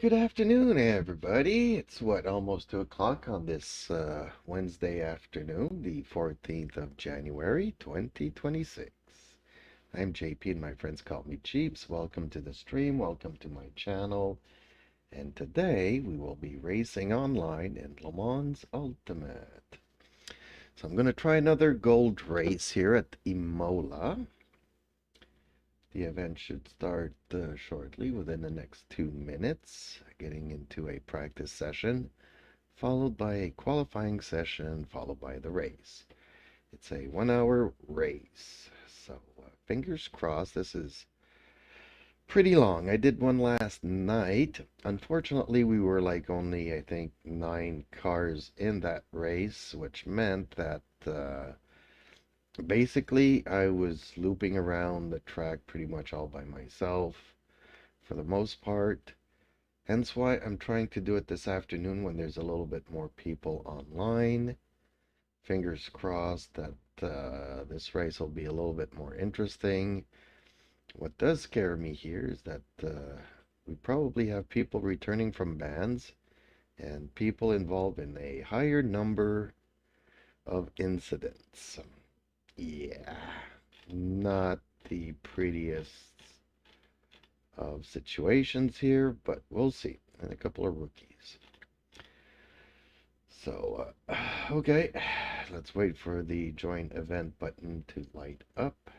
Good afternoon, everybody. It's almost 2 o'clock on this Wednesday afternoon, the 14th of January, 2026. I'm JP and my friends call me Jeeps. Welcome to the stream. Welcome to my channel. And today we will be racing online in Le Mans Ultimate. So I'm going to try another gold race here at Imola. The event should start shortly, within the next 2 minutes, getting into a practice session, followed by a qualifying session, followed by the race. It's a 1-hour race, so fingers crossed. This is pretty long. I did one last night. Unfortunately, we were like only, I think, 9 cars in that race, which meant that basically, I was looping around the track pretty much all by myself for the most part. Hence why I'm trying to do it this afternoon when there's a little bit more people online. Fingers crossed that this race will be a little bit more interesting. What does scare me here is that we probably have people returning from bans and people involved in a higher number of incidents. Yeah, not the prettiest of situations here, but we'll see. And a couple of rookies. So, okay, let's wait for the join event button to light up,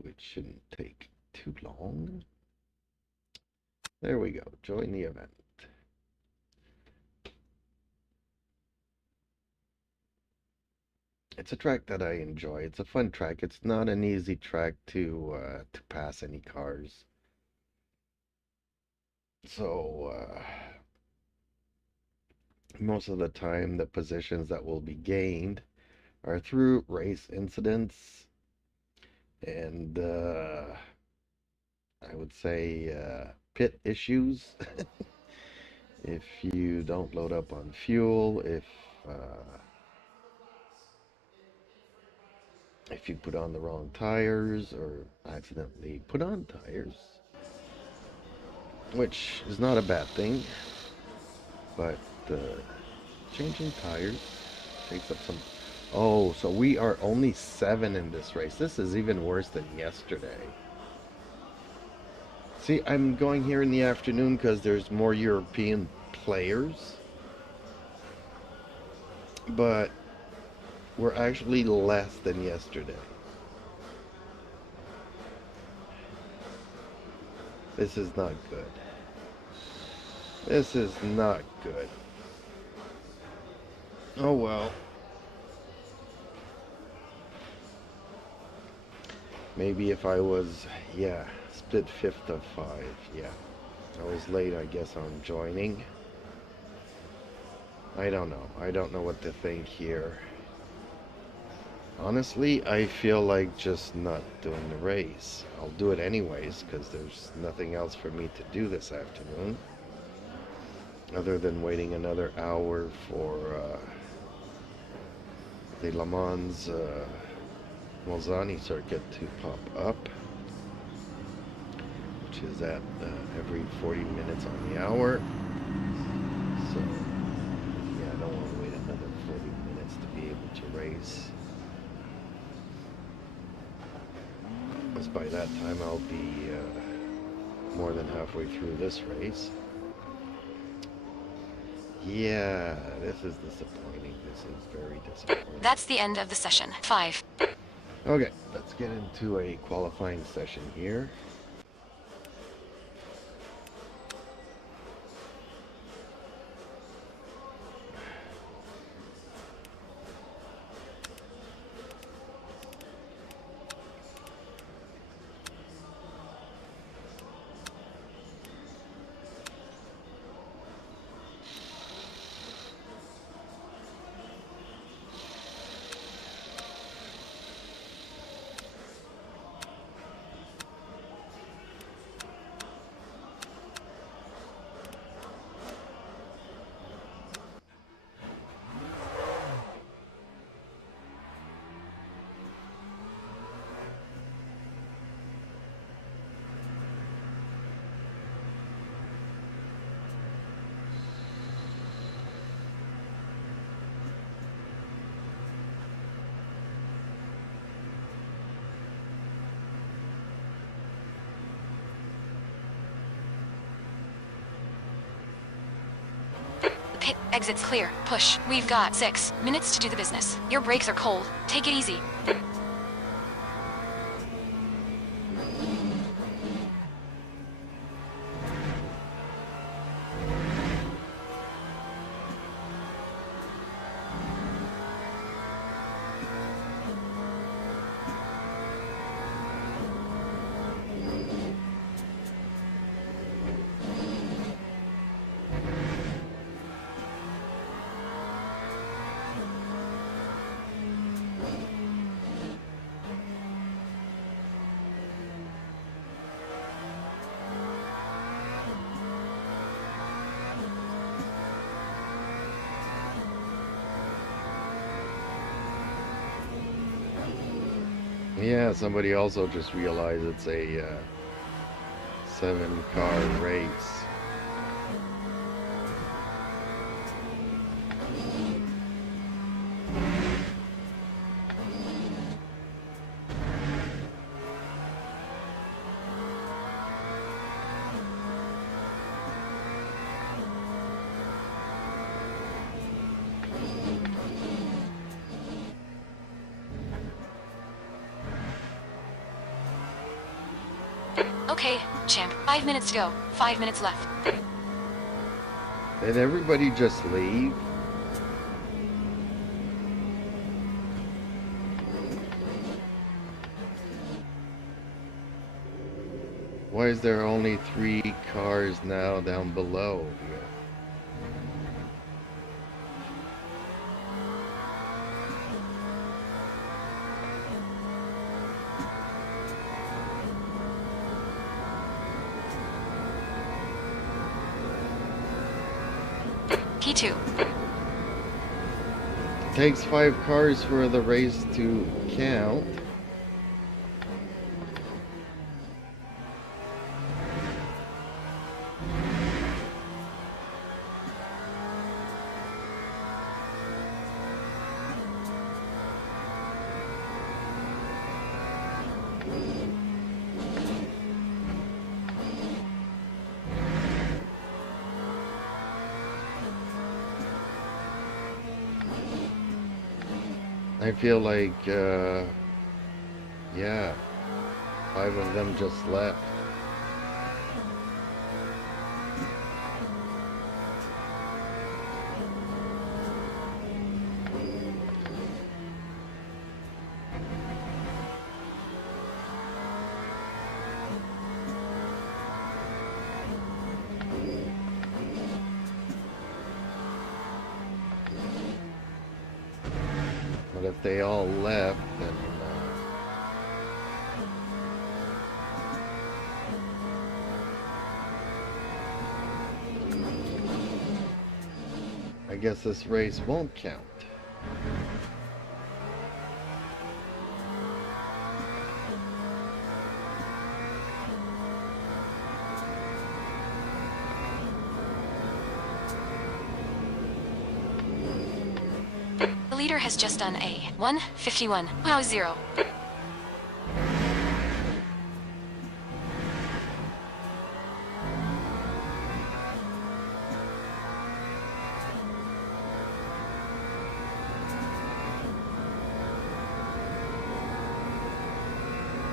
which shouldn't take too long. There we go, join the event. It's a track that I enjoy. It's a fun track. It's not an easy track to pass any cars. So most of the time, the positions that will be gained are through race incidents, and I would say pit issues. If you don't load up on fuel, if you put on the wrong tires or accidentally put on tires, which is not a bad thing, but changing tires takes up some. Oh, so we are only 7 in this race. This is even worse than yesterday. See, I'm going here in the afternoon because there's more European players, but we're actually less than yesterday. This is not good. This is not good. Oh well. Maybe if I was, split 5th of 5, yeah. I was late, I guess, on joining. I don't know. I don't know what to think here. Honestly, I feel like just not doing the race. I'll do it anyways, because there's nothing else for me to do this afternoon, other than waiting another hour for the Le Mans Bolzani circuit to pop up, which is at every 40 minutes on the hour. So, yeah, I don't want to wait another 40 minutes to be able to race. Because by that time I'll be more than halfway through this race. Yeah, this is disappointing. This is very disappointing. That's the end of the session. 5. Okay, let's get into a qualifying session here. Pit exits clear. Push. We've got 6 minutes to do the business. Your brakes are cold. Take it easy. Yeah, somebody also just realized it's a 7-car race. Okay, champ. 5 minutes to go. 5 minutes left. Did everybody just leave? Why is there only 3 cars now down below here? P2. It takes 5 cars for the race to count. I feel like, yeah, 5 of them just left. But if they all left, then I guess this race won't count. The leader has just done a 1:51. Wow, 0.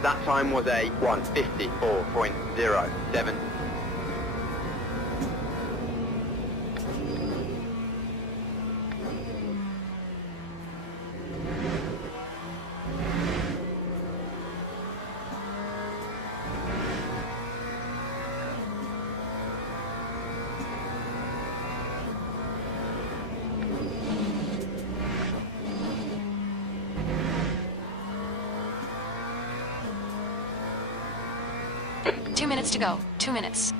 That time was a 1:54.07. Two minutes to go. 2 minutes.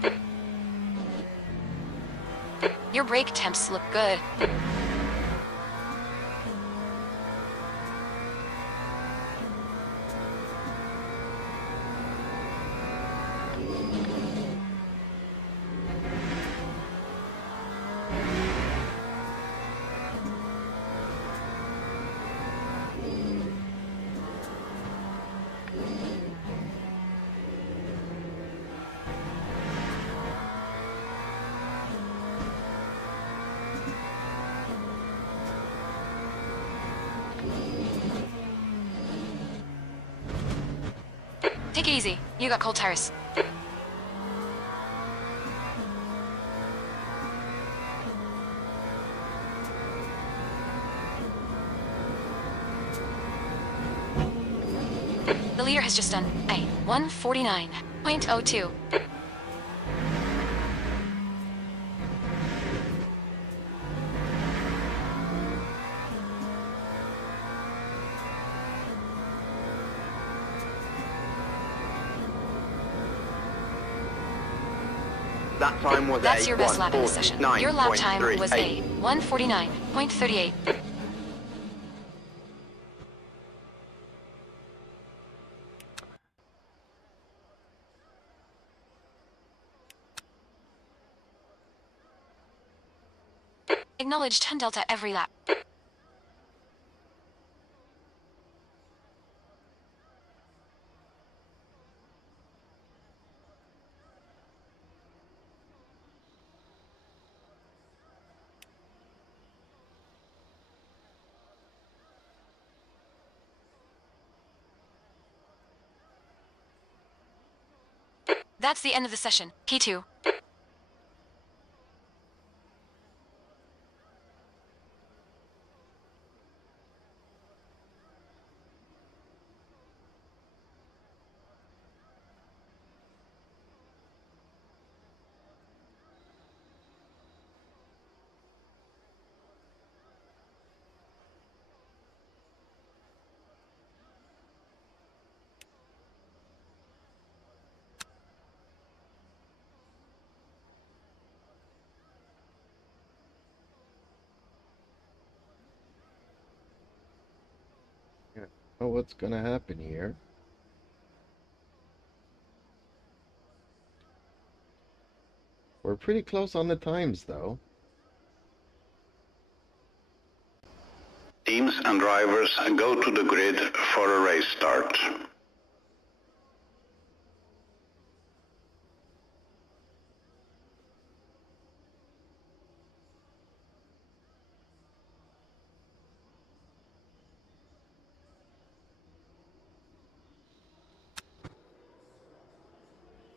Your brake temps look good. Take it easy. You got cold tires. The leader has just done a 149.02. That time was That's a your best lap in the session. Your lap time was a 1:49.38. 149.38. Acknowledge 10 delta every lap. That's the end of the session. P2. Yeah. Oh, what's gonna happen here? We're pretty close on the times, though. Teams and drivers go to the grid for a race start.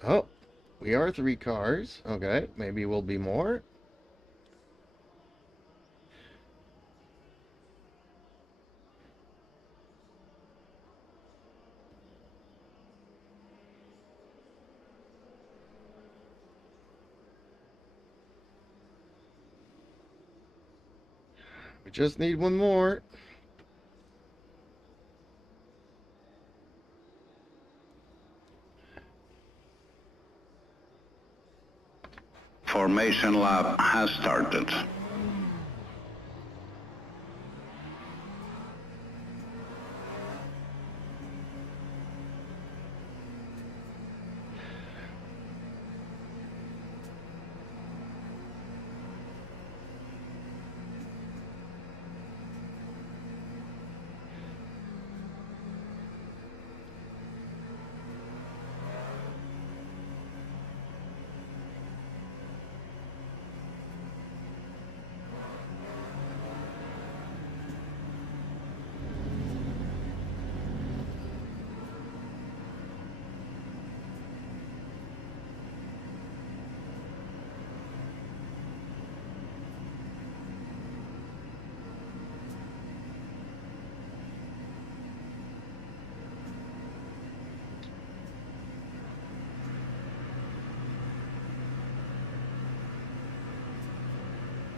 Oh, we are 3 cars. Okay, maybe we'll be more. We just need one more. Formation lap has started.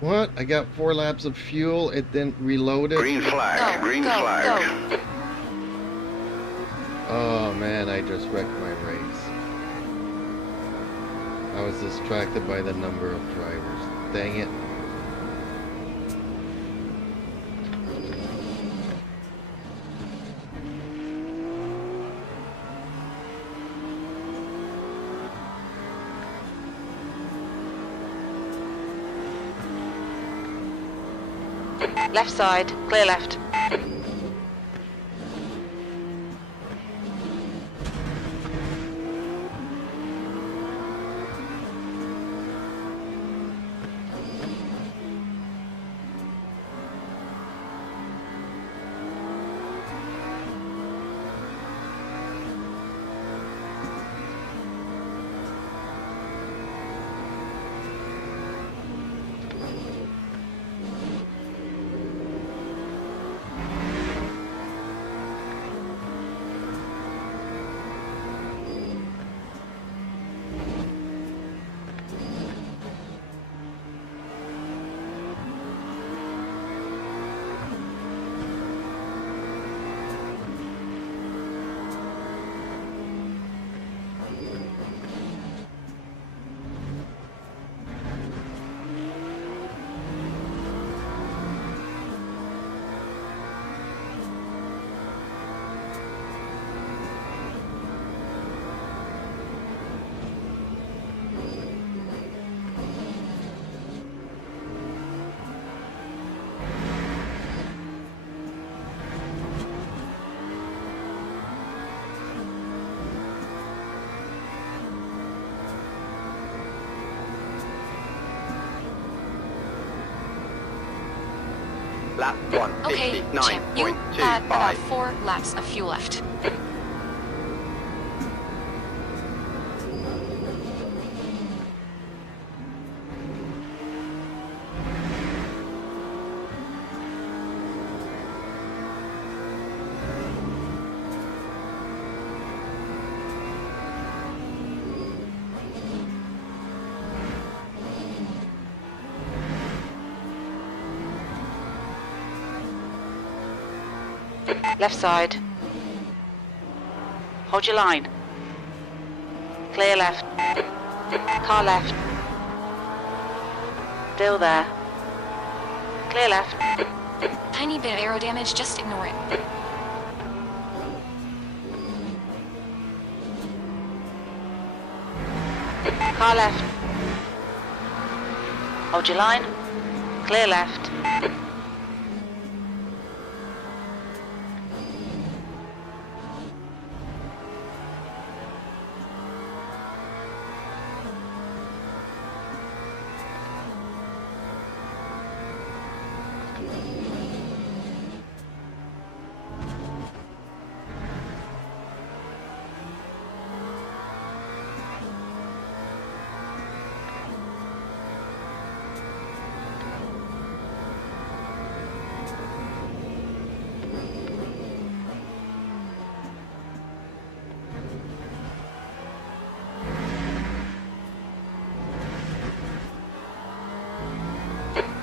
What? I got 4 laps of fuel. It didn't reload it. Green flag, Go, green go, flag. go. Oh man, I just wrecked my race. I was distracted by the number of drivers. Dang it. Left side, clear left. Lap Okay, champ, you had about 159.25. 4 laps of fuel left. Left side. Hold your line. Clear left. Car left. Still there. Clear left. Tiny bit of aero damage, just ignore it. Car left. Hold your line. Clear left.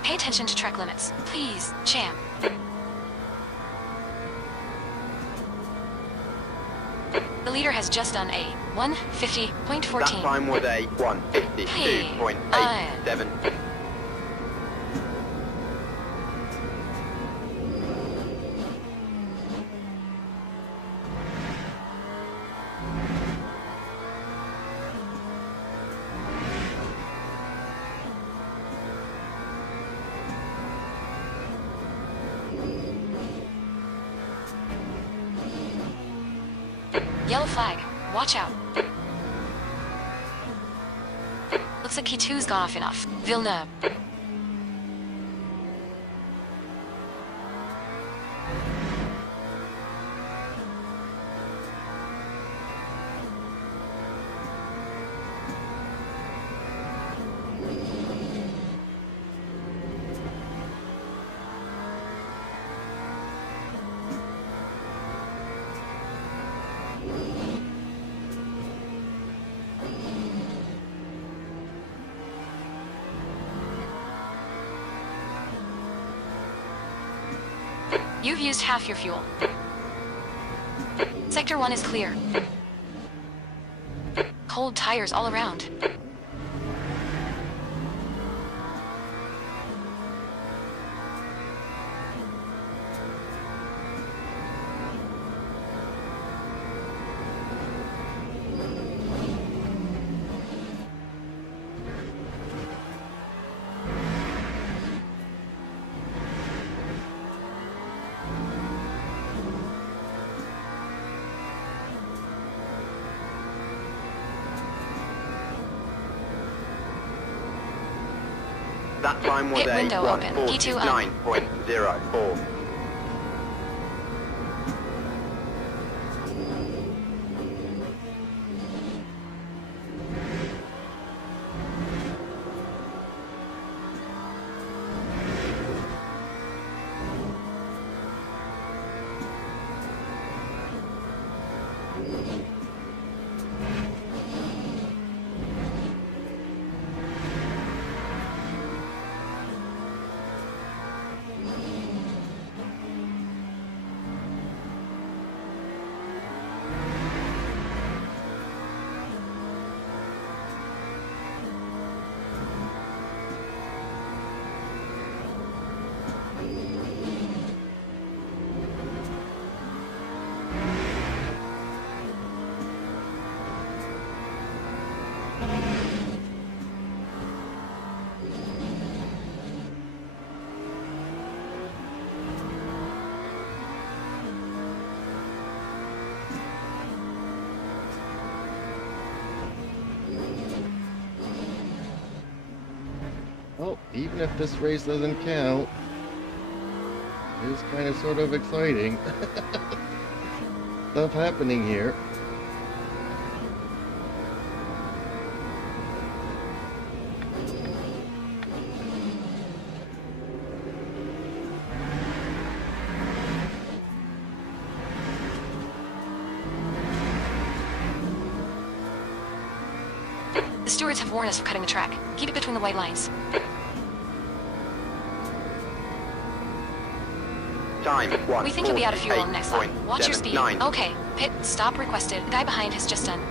Pay attention to track limits. Please, champ. The leader has just done a 150.14. That time was a 152.87. Yellow flag. Watch out. Looks like K2's gone off enough. Villeneuve. You've used half your fuel. Sector 1 is clear. Cold tires all around. That time was Pit a window open. P2 up. 149.04. Well, even if this race doesn't count, is kind of sort of exciting. Stuff happening here. The stewards have warned us of cutting the track. Keep it between the white lines. Time 1. We think you'll be out of fuel on the next lap. Watch your speed. 9. Okay, pit stop requested. The guy behind has just done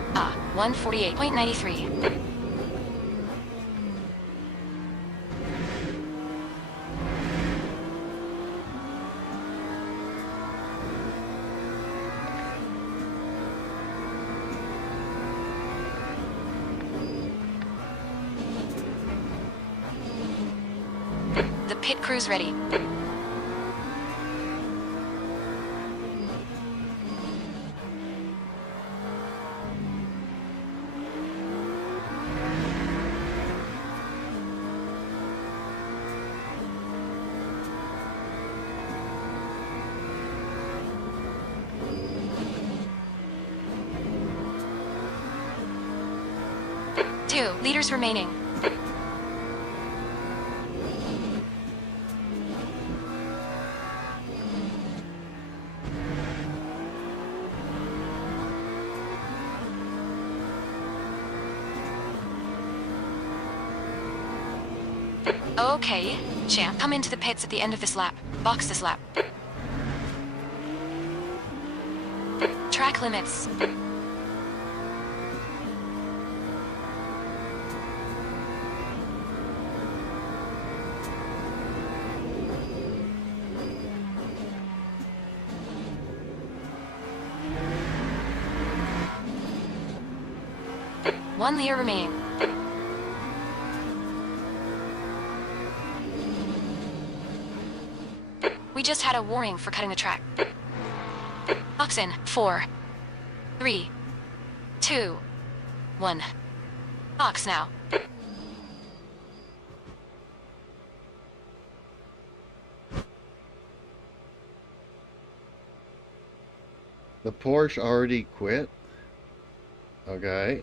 148.93. The pit crew's ready. Two leaders remaining. Okay, champ, come into the pits at the end of this lap. Box this lap. Track limits. One leader remaining. We just had a warning for cutting the track. Box in 4, 3, 2, 1. Box now. The Porsche already quit. Okay.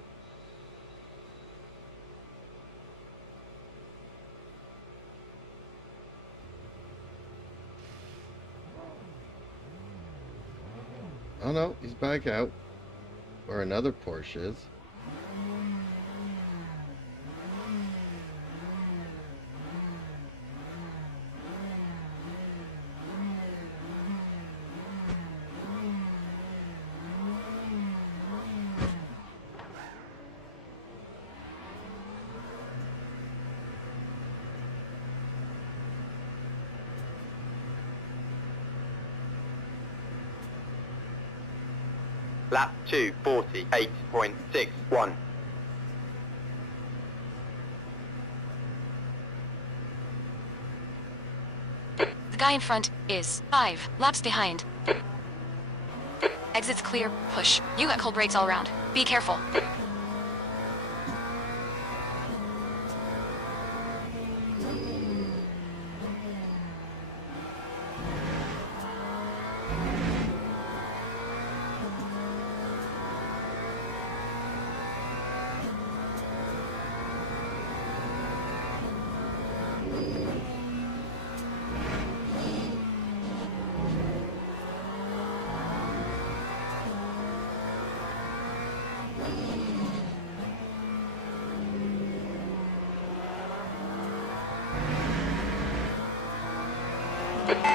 Oh no, he's back out. Or another Porsche is. Lap 2, 48.61. The guy in front is 5 laps behind. Exits clear, push. You got cold brakes all around. Be careful.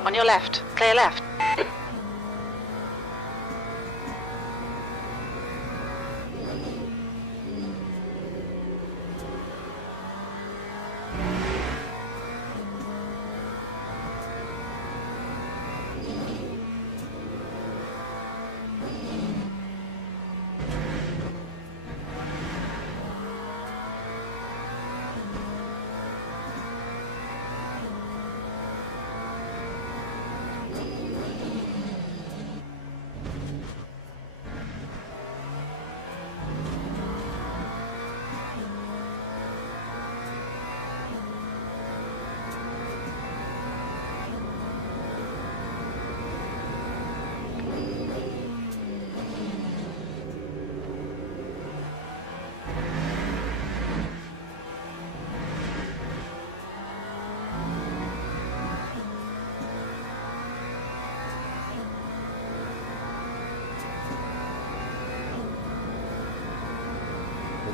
On your left. Clear left.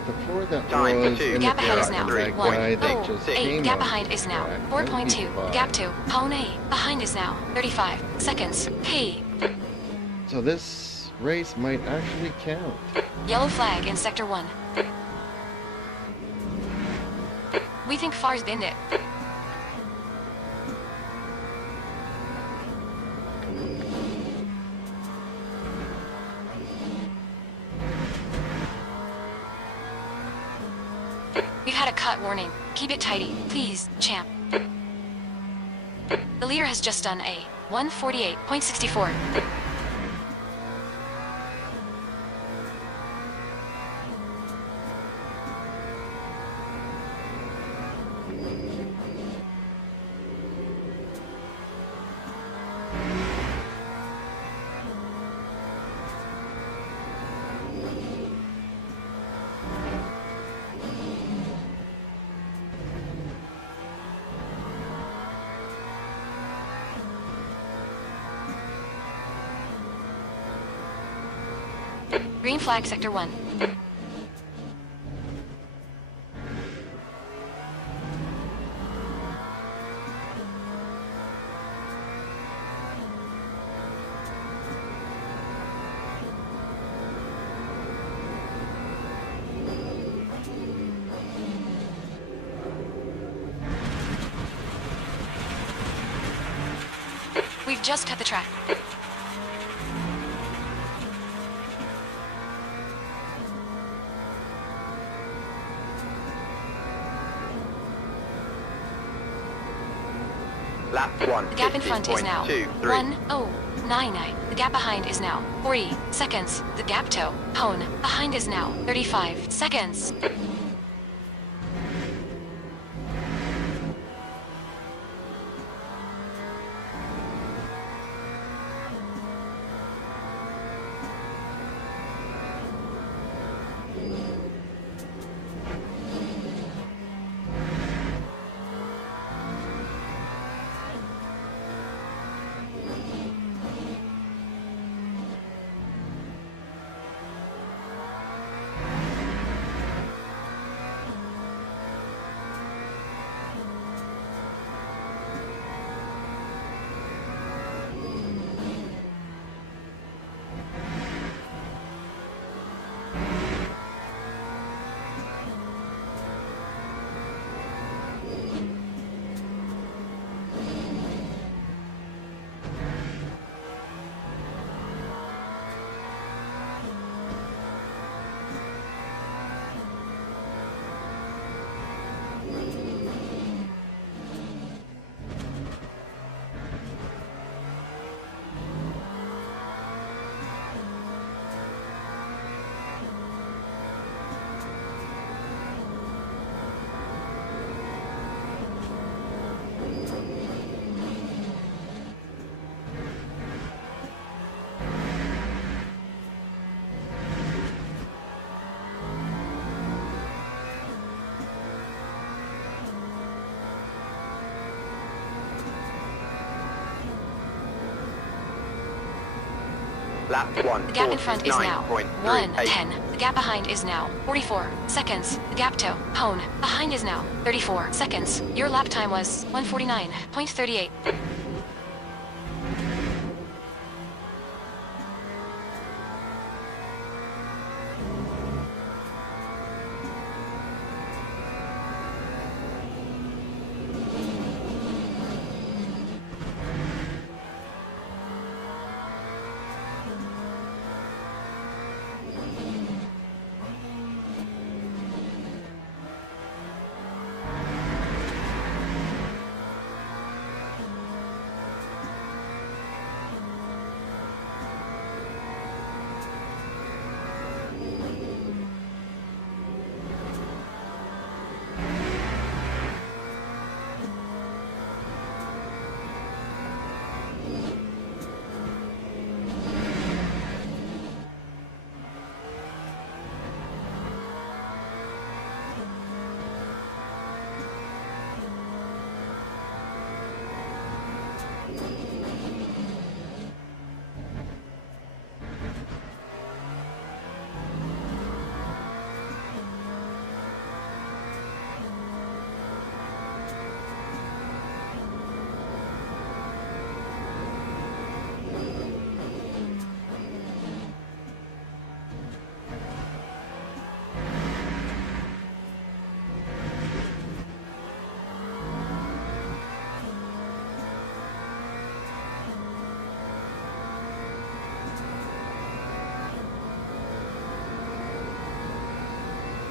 the four that Time was two. in Gap the ahead is truck, now that one. guy that Oh, just 8. came Gap onto behind the is now track, 4.2. LB5. Gap 2. Hone A. Behind is now 35 seconds. P. So this race might actually count. Yellow flag in Sector 1. We think Far's binned it. We've had a cut warning. Keep it tidy, please, champ. The leader has just done a 148.64. Green flag Sector 1. We've just cut the track. Lap 1. The gap in front is now 50.23. 1:09. The gap behind is now 40 seconds. The gap toe, hone, behind is now 35 seconds. Lap 1. The gap in front is now 49.38. 1:10. The gap behind is now 44 seconds. The gap toe, hone, behind is now 34 seconds. Your lap time was 149.38.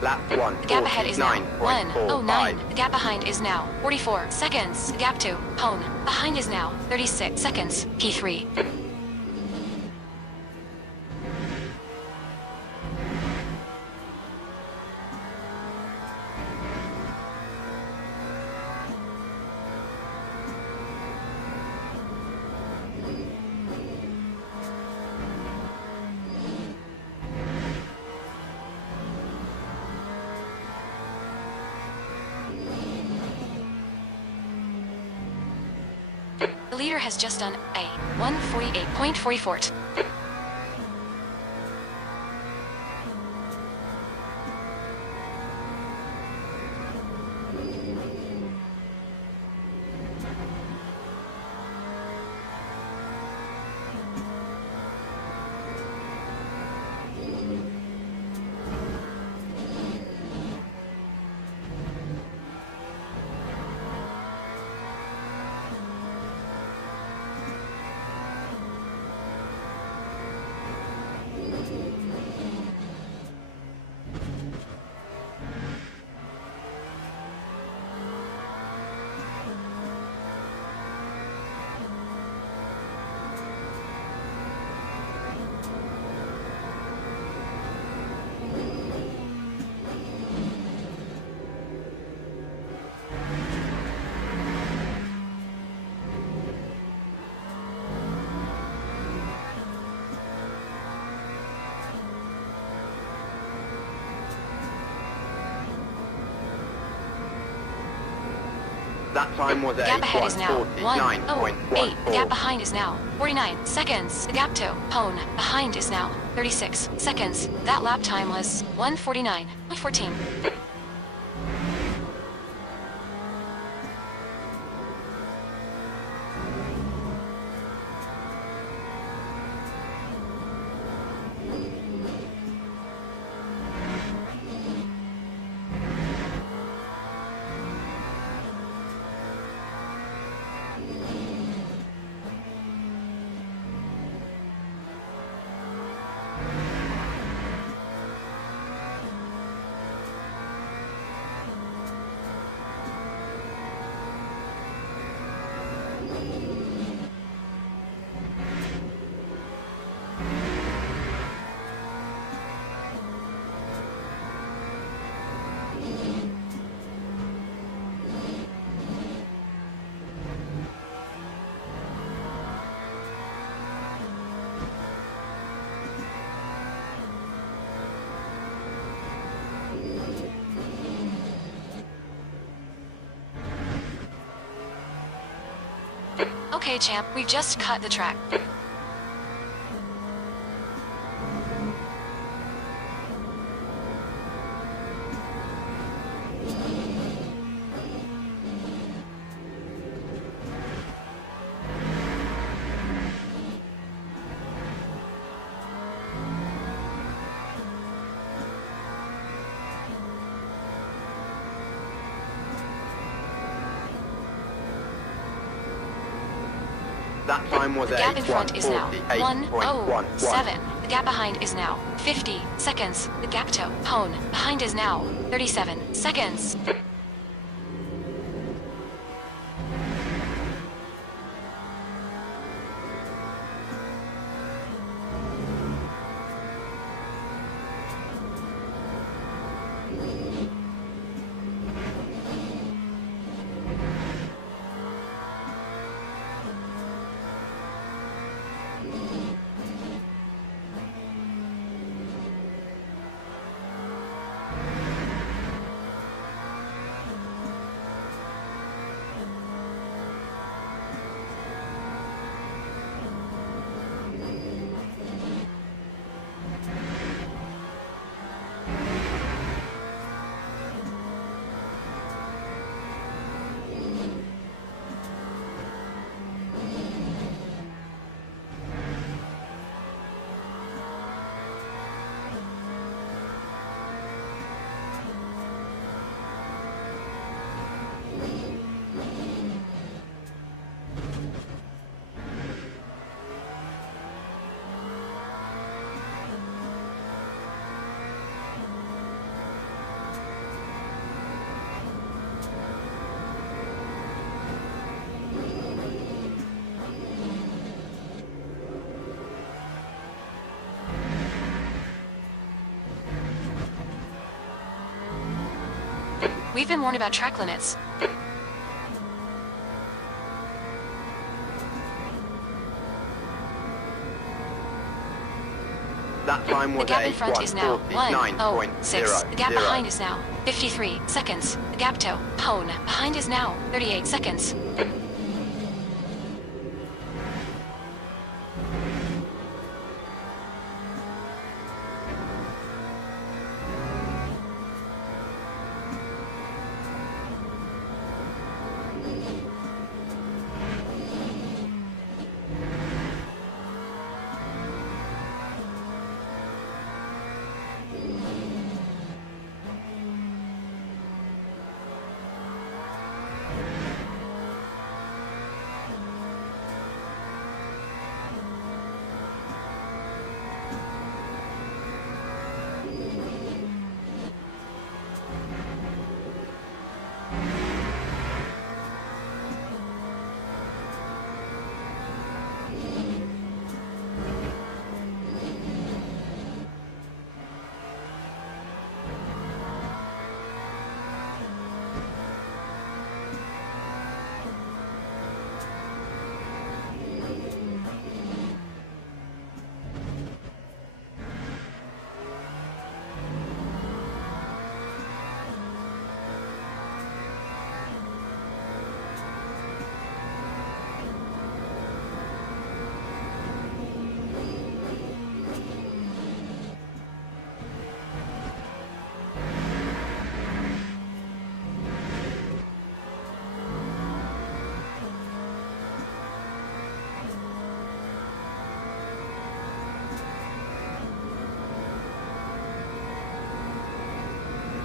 Lap 1, The gap ahead is now 1:09. 49.45. The gap behind is now 44 seconds. The gap to Hone behind is now 36 seconds. P3. The leader has just done a 1:48.44. That time was The a gap ahead is now 1:08. The gap 1:49.14. behind is now 49 seconds. The gap to Hone behind is now 36 seconds. That lap time was 1:49.14. Okay, champ, we've just cut the track. That time was The a gap in front is now 1:48.11. 1:07. The gap behind is now 50 seconds. The gap to Hone behind is now 37 seconds. We've been warned about track limits. That time was The gap a in front is now 1:06. The gap 1:49.00. behind is now 53 seconds. The gap to Hone behind is now 38 seconds.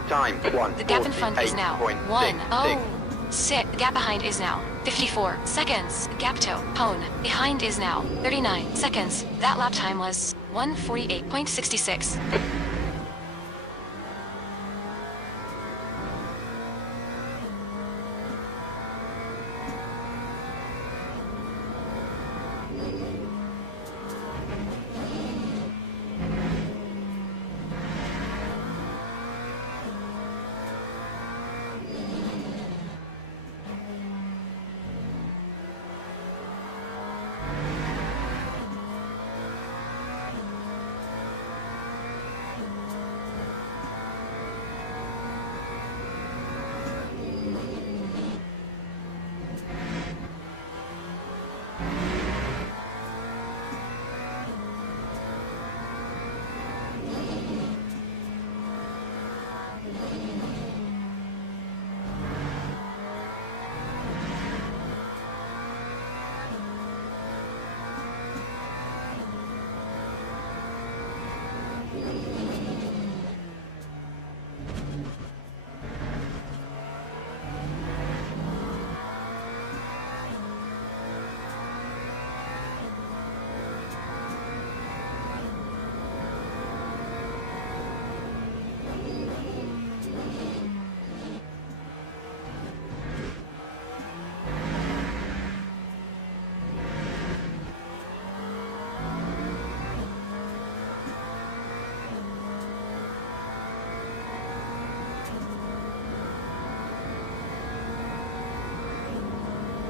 Time 1:48.66. The gap in front is now 1:06. The gap behind is now 54 seconds. The gap to Hone behind is now 39 seconds. That lap time was 1:48.66.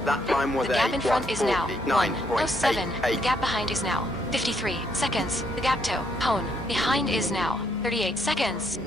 That time was The gap in front is now 1:07. The 1:49.88. gap behind is now 53 seconds. The gap to Hone behind is now 38 seconds.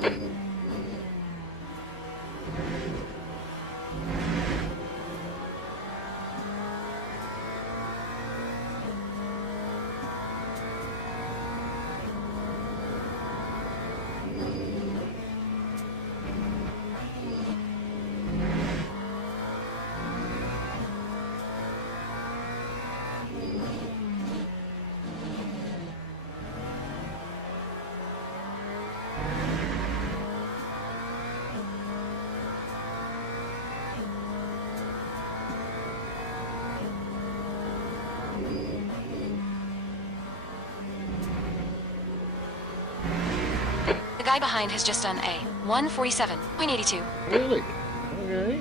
The guy behind has just done a 1:47.82. Really? Okay.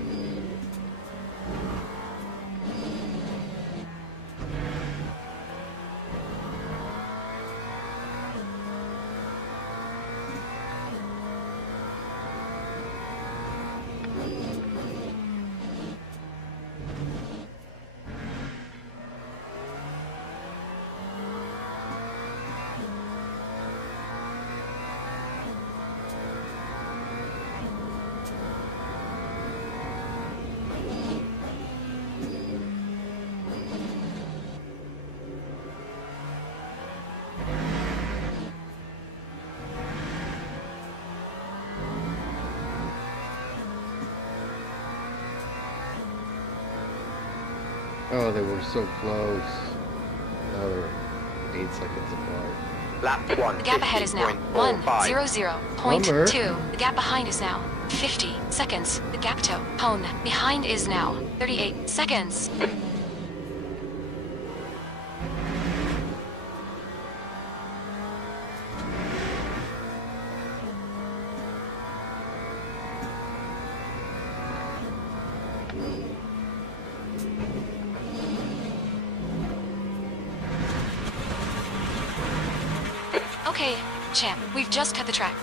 Oh, they were so close. Now they're 8 seconds apart. Lap 1, The gap ahead is now 50.45. 100.2. The gap behind is now 50 seconds. The gap to hone behind is now 38 seconds. Okay, champ, we've just cut the track.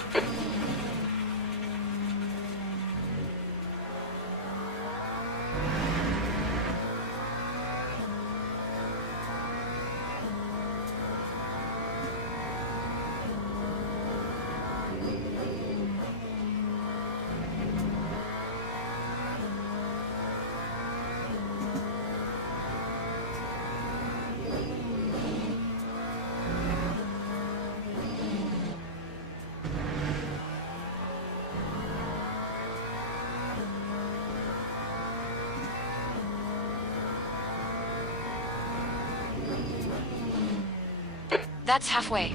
That's halfway.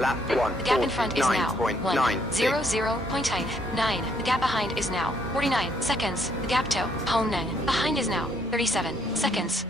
Lap 1, The gap in front is now 49.96. 1:00.9. The gap behind is now 49 seconds. The gap to hone behind is now 37 seconds.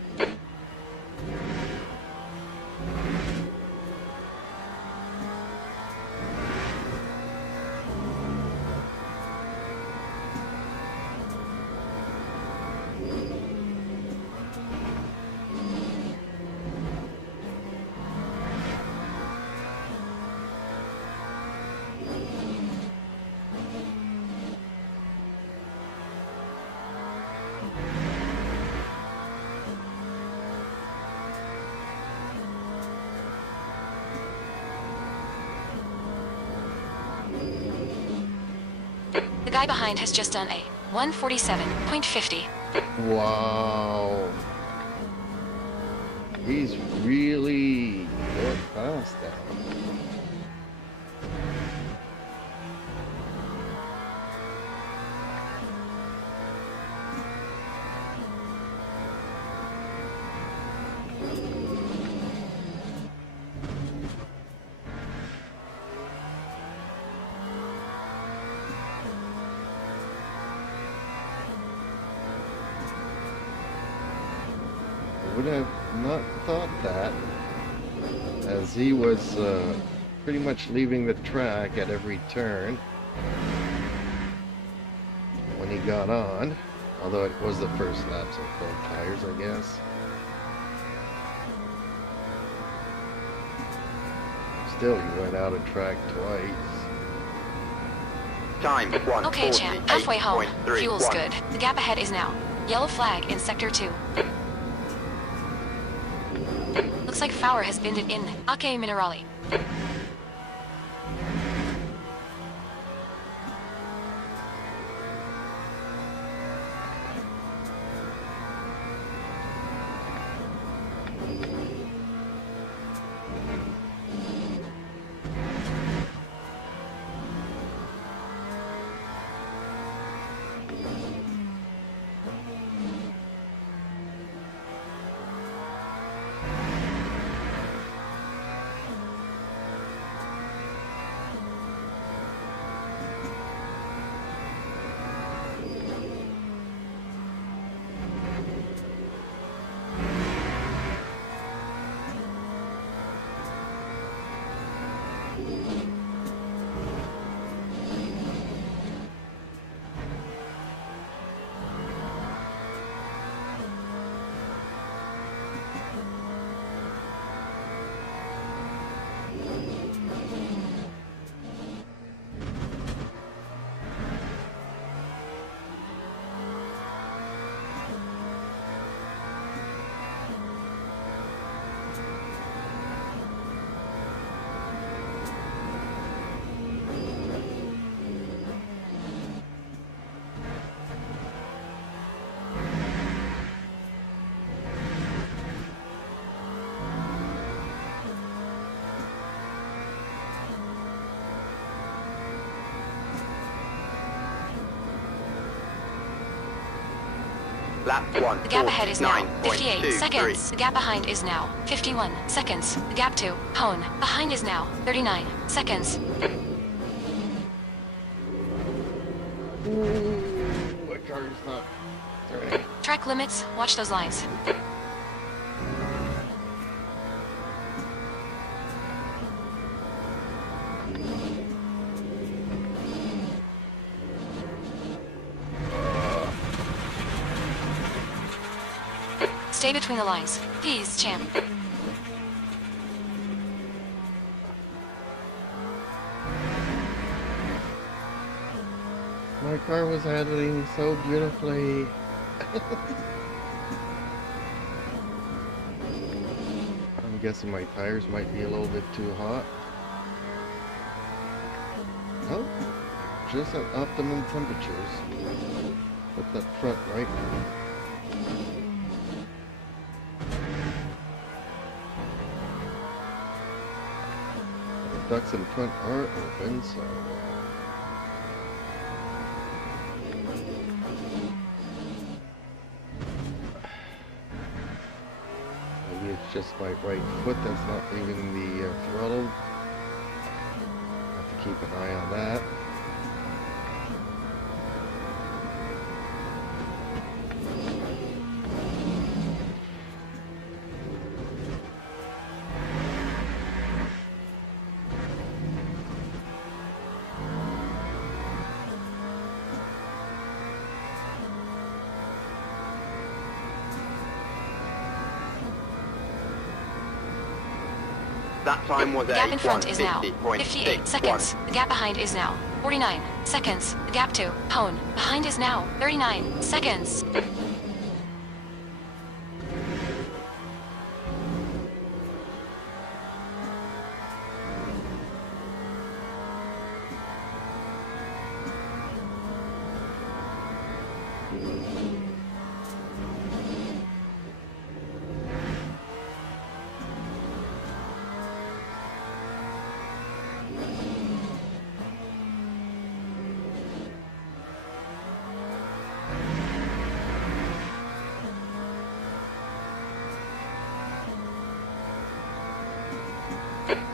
The guy behind has just done a 1:47.50. Wow. He's really going fast now. I would have not thought that, as he was pretty much leaving the track at every turn when he got on, although it was the first lap, so full tires, I guess. Still, he went out of track twice. Time 1, Okay, champ, halfway home. Fuel's good. The gap ahead is now yellow flag in sector 2. Looks like Fowler has binned it in Ake Minerali. Lap 1. The gap ahead is now 58 49.23. seconds. The gap behind is now 51 seconds. The gap to Hone behind is now 39 seconds. Ooh, my car's not turning. Track limits, watch those lines. Stay between the lines. Please, champ. My car was handling so beautifully. I'm guessing my tires might be a little bit too hot. Oh, just at optimum temperatures. Put that front right now. The ducts in front are open, so maybe it's just my right foot that's not leaving the throttle. Have to keep an eye on that. That time was The gap in front a is now 58 seconds. The gap behind is now 49 seconds. The gap to Hone behind is now 39 seconds.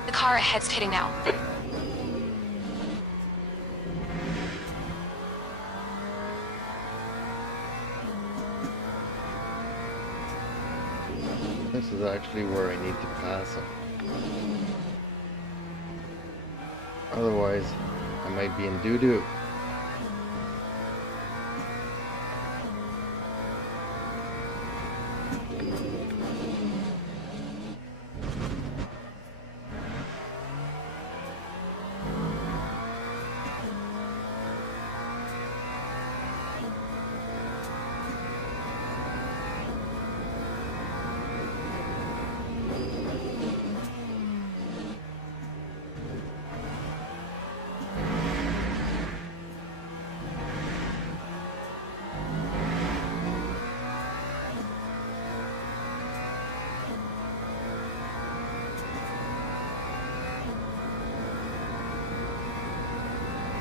The car ahead's pitting now. This is actually where I need to pass him. Otherwise, I might be in doo-doo.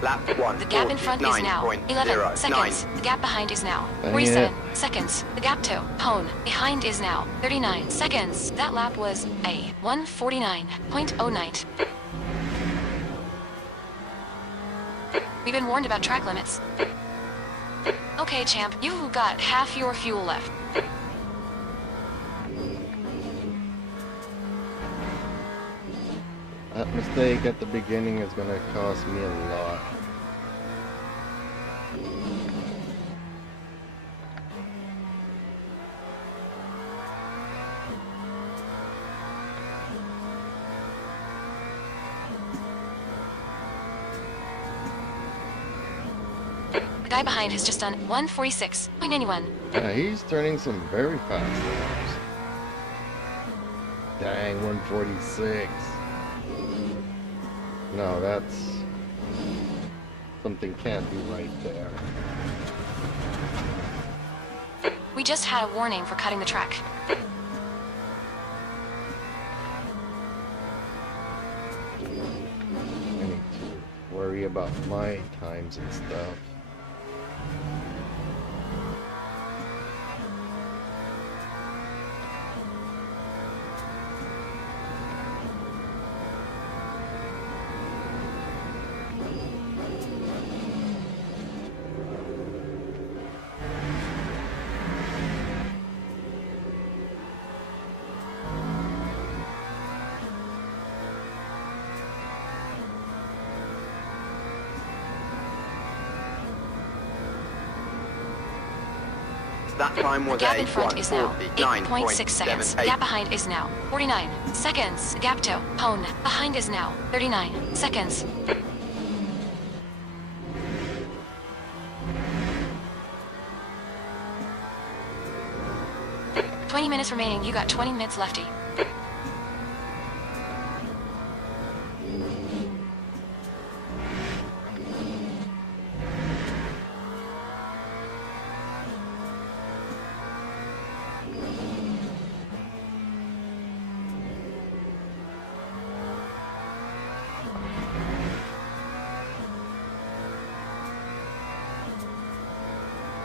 Lap 1. The gap in front is now 11 seconds. The gap behind is now 47 seconds. The gap to Hone behind is now 39 seconds. That lap was a 1:49.09. We've been warned about track limits. Okay, champ, you've got half your fuel left. That mistake at the beginning is gonna cost me a lot. The guy behind has just done 1:46.91. Yeah, he's turning some very fast laps. Dang, 146. No, that's... something can't be right there. We just had a warning for cutting the track. I need to worry about my times and stuff. That time was Gap a in front is now 8.6 seconds. Gap 1:49.78. behind is now 49 seconds. Gap to Hone. Behind is now 39 seconds. "20 minutes remaining. You got 20 minutes lefty."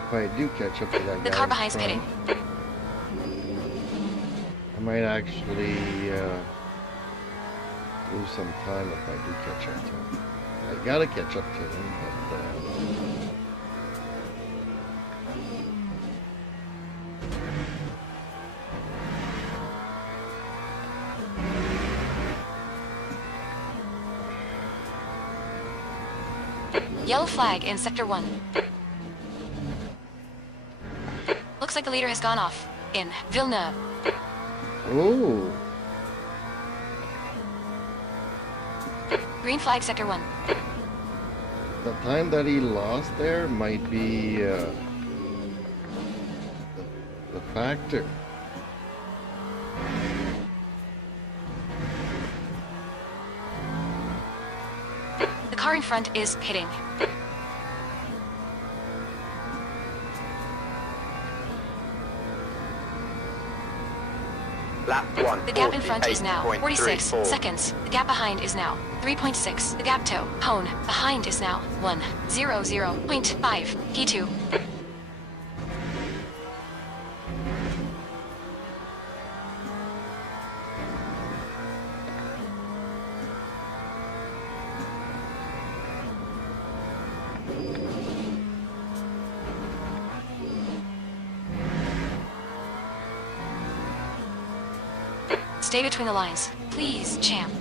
If I do catch up to that The guy car in behind's front, pitting. I might actually lose some time if I do catch up to him. I gotta catch up to him, but Yellow flag in Sector 1. Looks like the leader has gone off. In Villeneuve. ooh, Green flag Sector 1. the time that he lost there might be the factor. The car in front is pitting. Lap 1. The gap in front is now 46 48.34. seconds. The gap behind is now 3.6. The gap to Hone. Behind is now 1:00.5. P2. Stay between the lines. Please, champ.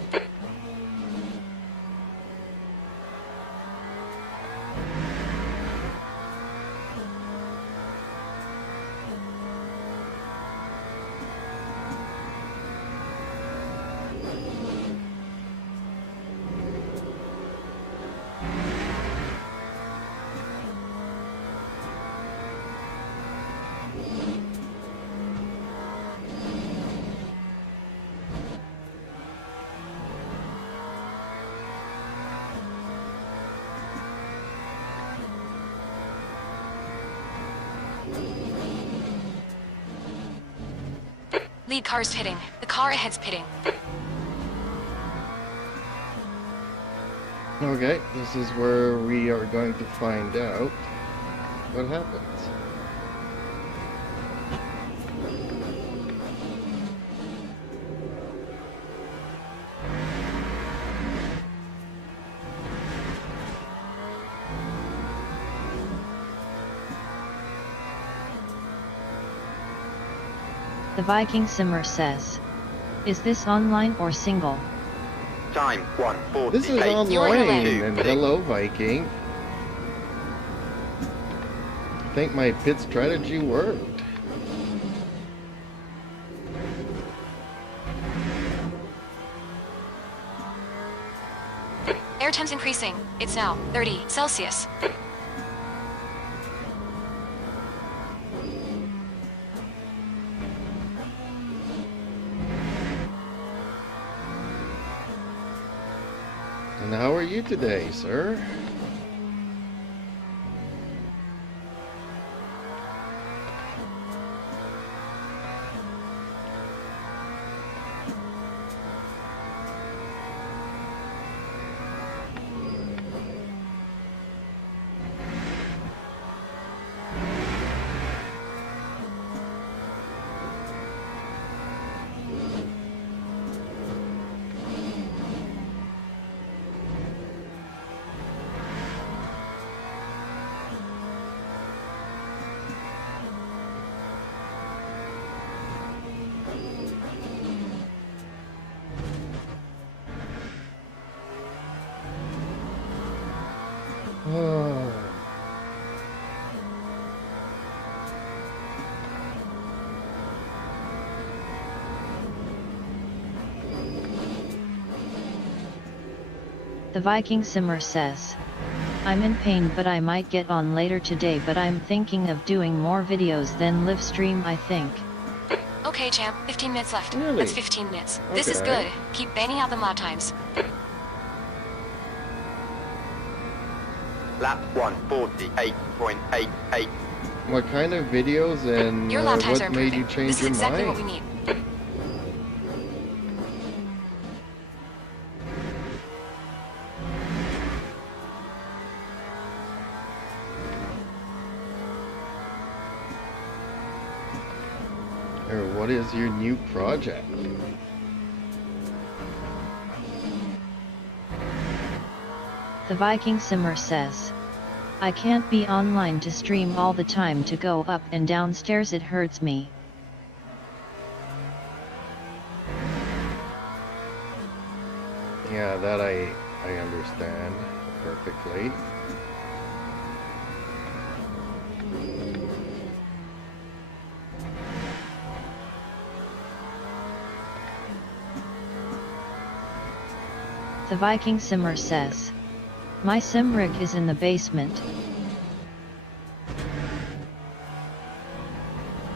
Lead car's pitting. The car ahead's pitting. Okay, this is where we are going to find out what happens. The Viking Simmer says, "Is this online or single?" Time 1:48. This is You're in the online, lead. and hello, Viking. I think my pit strategy worked. Air temps increasing. It's now 30 Celsius. And how are you today, sir? The Viking Simmer says, I'm in pain but I might get on later today, but I'm thinking of doing more videos than live stream, I think. Okay, champ, 15 minutes left. Really? That's 15 minutes. This is Okay. good. Keep banging out them lap times. Lap 148.88. What kind of videos and Your lap times are what made improving. you change This is your exactly mind? what we need. Or what is your new project? The Viking Simmer says, I can't be online to stream all the time, to go up and down stairs it hurts me. Yeah, that I understand perfectly. The Viking Simmer says, my sim rig is in the basement.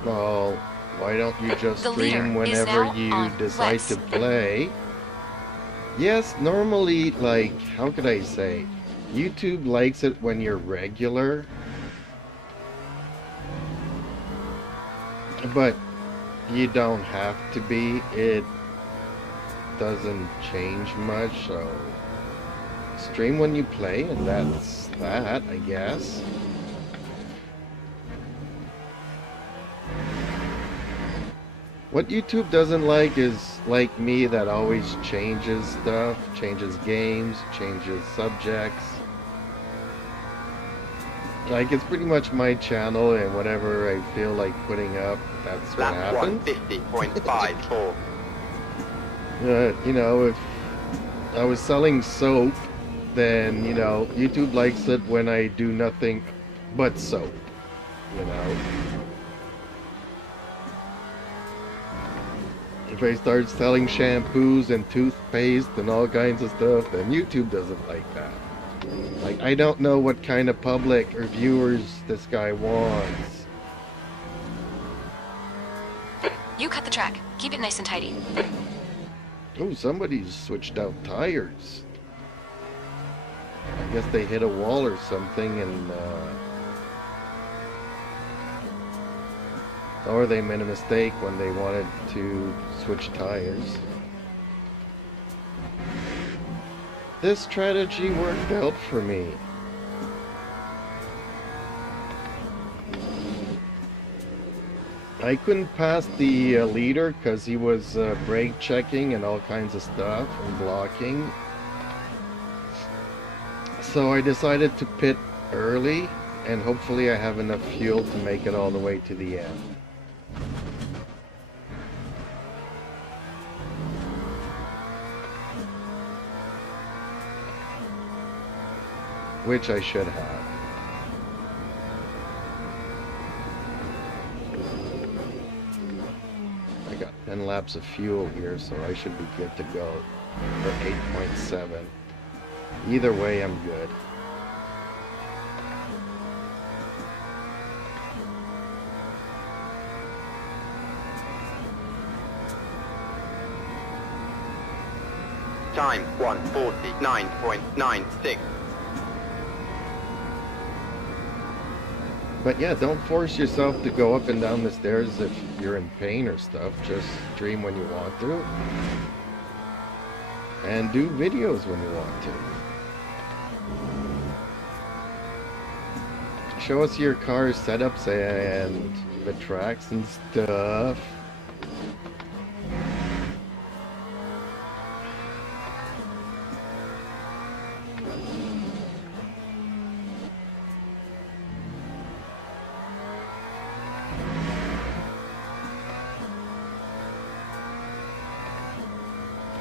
Well, why don't you just The leader stream is whenever now you on decide Wes. to play? Yes, normally, like, how could I say? YouTube likes it when you're regular. But you don't have to be. It doesn't change much, so stream when you play, and that's that, I guess. What YouTube doesn't like is like me that always changes stuff, changes games, changes subjects. Like, it's pretty much my channel, and whatever I feel like putting up, that's what Lap happens. 150.54. You know, if I was selling soap, then, you know, YouTube likes it when I do nothing but soap, you know. If I start selling shampoos and toothpaste and all kinds of stuff, then YouTube doesn't like that. Like, I don't know what kind of public or viewers this guy wants. You cut the track. Keep it nice and tidy. Oh, somebody's switched out tires. I guess they hit a wall or something, and or they made a mistake when they wanted to switch tires. This strategy worked out for me. I couldn't pass the leader because he was brake checking and all kinds of stuff and blocking. So I decided to pit early, and hopefully I have enough fuel to make it all the way to the end. Which I should have. I got 10 laps of fuel here, so I should be good to go for 8.7. Either way, I'm good. Time 149.96. But yeah, don't force yourself to go up and down the stairs if you're in pain or stuff. Just stream when you want to. And do videos when you want to. Show us your car setups and the tracks and stuff.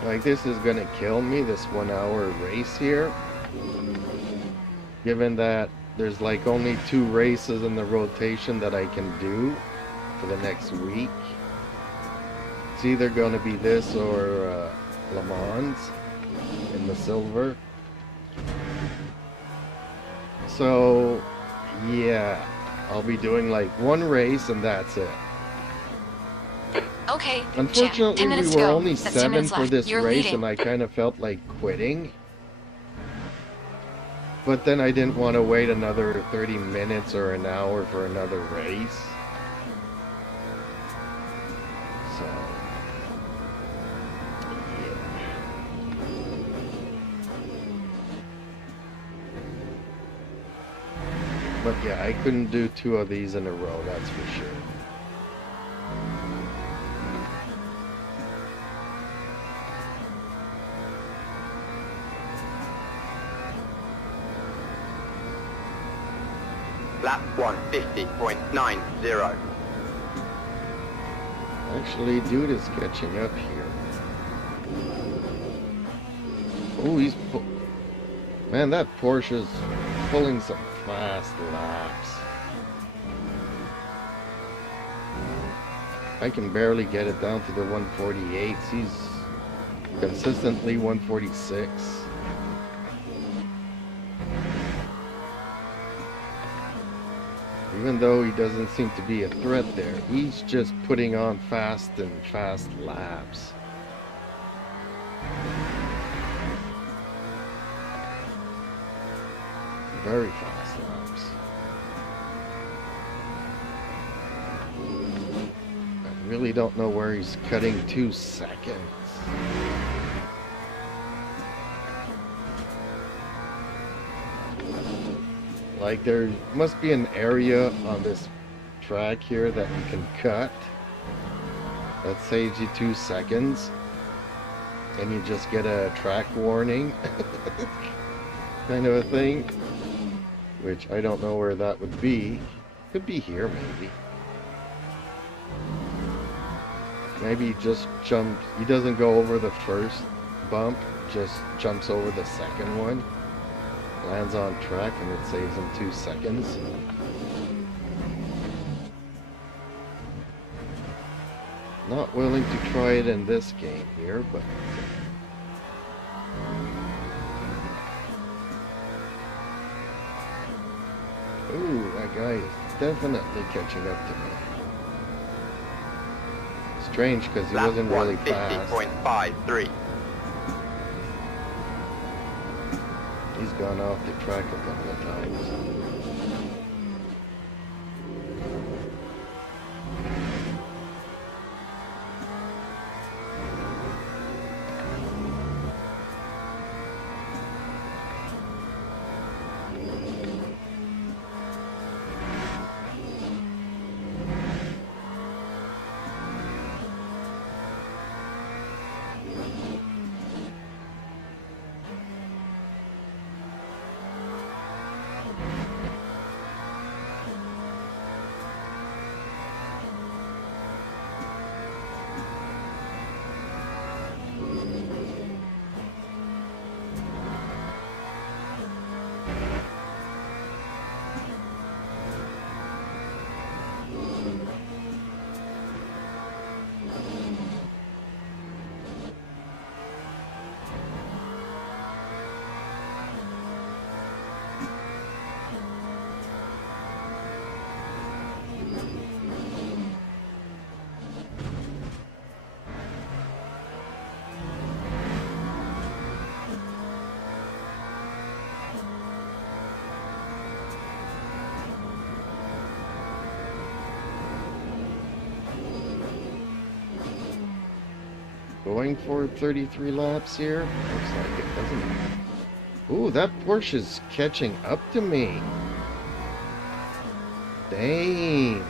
Like, this is gonna kill me, this 1 hour race here. Given that there's like only 2 races in the rotation that I can do for the next week. It's either gonna be this or Le Mans in the silver. So, yeah, I'll be doing like one race and that's it. Okay, Jack. 10 Unfortunately, we minutes were to go. only That's 10 7 minutes for left. this You're race, leading. and I kind of felt like quitting. But then I didn't want to wait another 30 minutes or an hour for another race. So, yeah. But yeah, I couldn't do 2 of these in a row, that's for sure. Lap 150.90. Actually, dude is catching up here. Oh, man, that Porsche's pulling some fast laps. I can barely get it down to the 148s. He's consistently 146. Even though he doesn't seem to be a threat there, he's just putting on fast laps. Very fast laps. I really don't know where he's cutting 2 seconds. Like, there must be an area on this track here that you can cut that saves you 2 seconds, and you just get a track warning kind of a thing, which I don't know where that would be. Could be here, maybe he just jumps, he doesn't go over the first bump, just jumps over the second one, lands on track, and it saves him 2 seconds. Not willing to try it in this game here, but ooh, that guy is definitely catching up to me. Strange, because he Lap wasn't really fast. 150.53. He's gone off the track a couple of times. Going for 33 laps here. Looks like it, doesn't it? Ooh, that Porsche's catching up to me. Dang.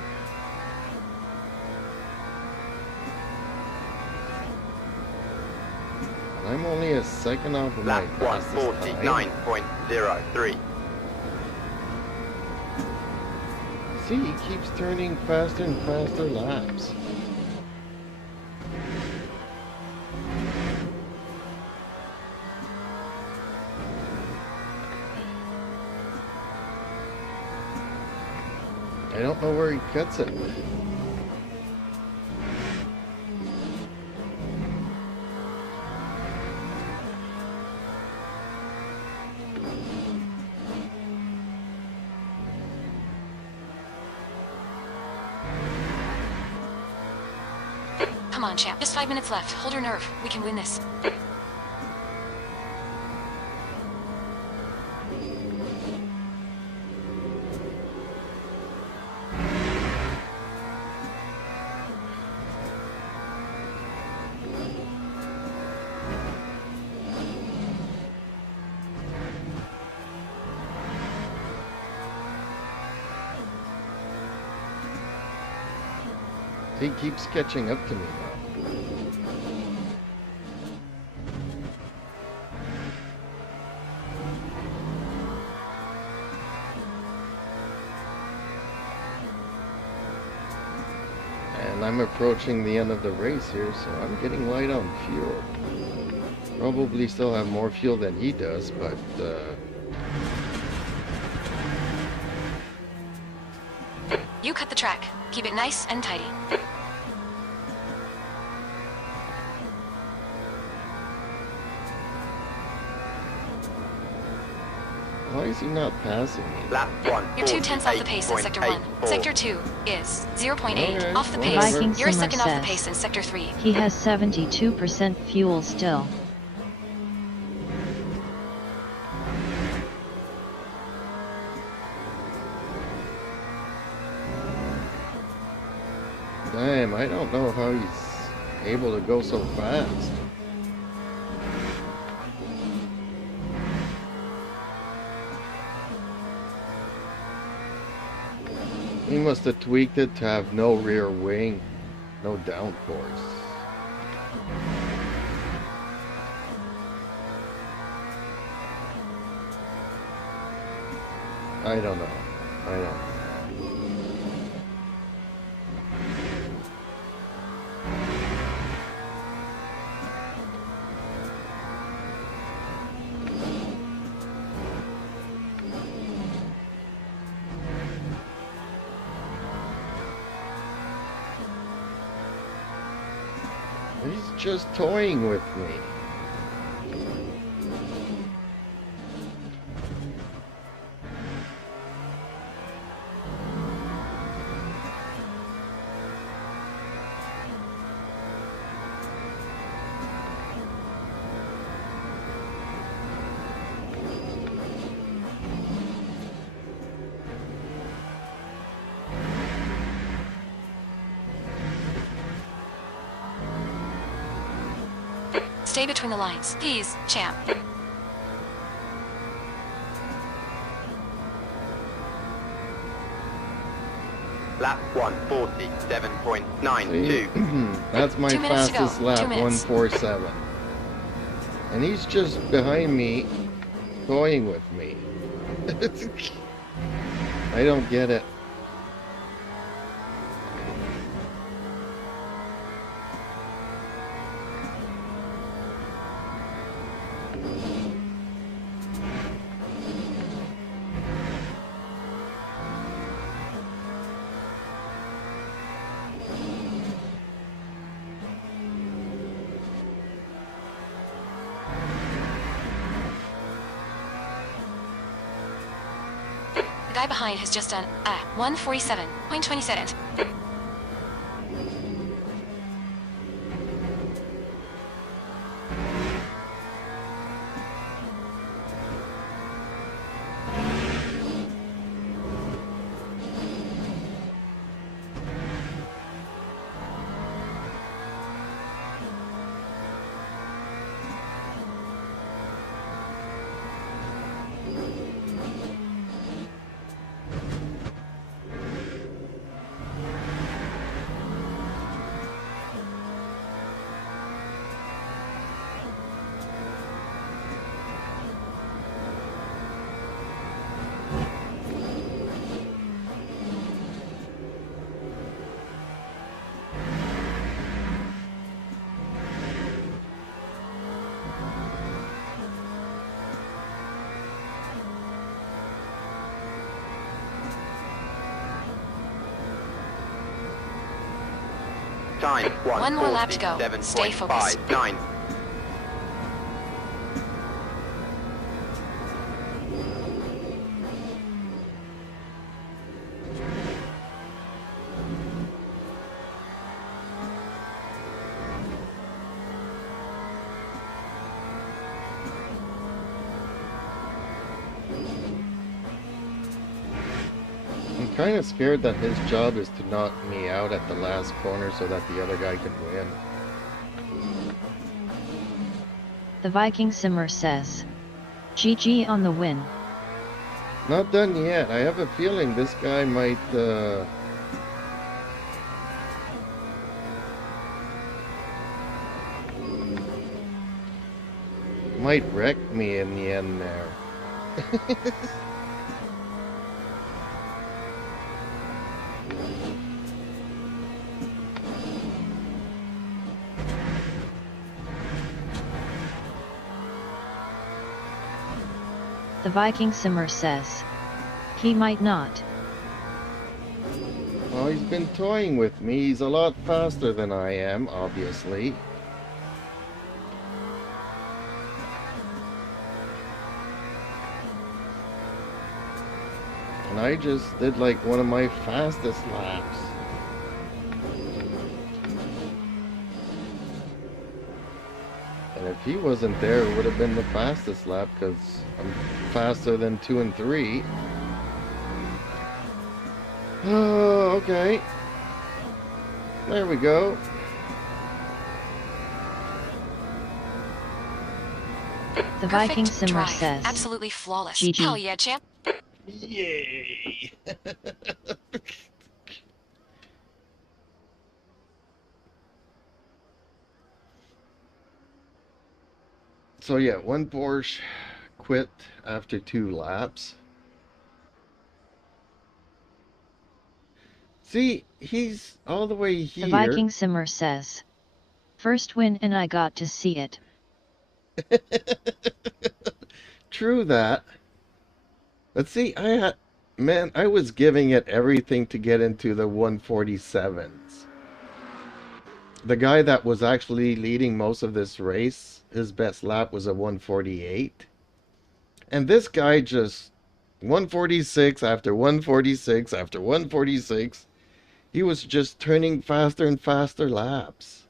I'm only a second off of my Lap fastest time. 149.03. See, he keeps turning faster and faster laps. I don't know where he cuts it. Come on, champ. Just 5 minutes left. Hold your nerve. We can win this. He keeps catching up to me now. And I'm approaching the end of the race here, so I'm getting light on fuel. Probably still have more fuel than he does, but You cut the track. Keep it nice and tidy. why is he not passing me? Lap 1. You're 2/10 off the pace in Sector 1. Sector 2 is 0.8 Okay, off the whatever. pace. Viking You're a Simmer second off the says pace in Sector 3. he has 72% fuel still. Damn, I don't know how he's able to go so fast. He must have tweaked it to have no rear wing, no downforce. I don't know. I don't know. He's just toying with me. Stay between the lines. Please, champ. Lap 1:47.92. That's my 2 minutes to go. fastest lap, 2 minutes. 147. And he's just behind me, toying with me. I don't get it. The guy behind has just done 147.27. Time One more lap to go. Stay focused. 1:47.59. kind of scared that his job is to knock me out at the last corner so that the other guy can win. The Viking Simmer says, GG on the win. Not done yet. I have a feeling this guy might wreck me in the end there. The Viking Simmer says, he might not. Well, he's been toying with me. He's a lot faster than I am, obviously. And I just did like one of my fastest laps. And if he wasn't there, it would have been the fastest lap because I'm faster than 2 and 3. Oh, okay. There we go. The Viking Perfect Simmer drive. says, Absolutely flawless. GG. Hell yeah, champ. Yay! So yeah, one Porsche quit after 2 laps. See, he's all the way here. The Viking Simmer says, first win and I got to see it. True that. But see, I was giving it everything to get into the 147s. The guy that was actually leading most of this race, his best lap was a 148. And this guy just 146 after 146 after 146. He was just turning faster and faster laps.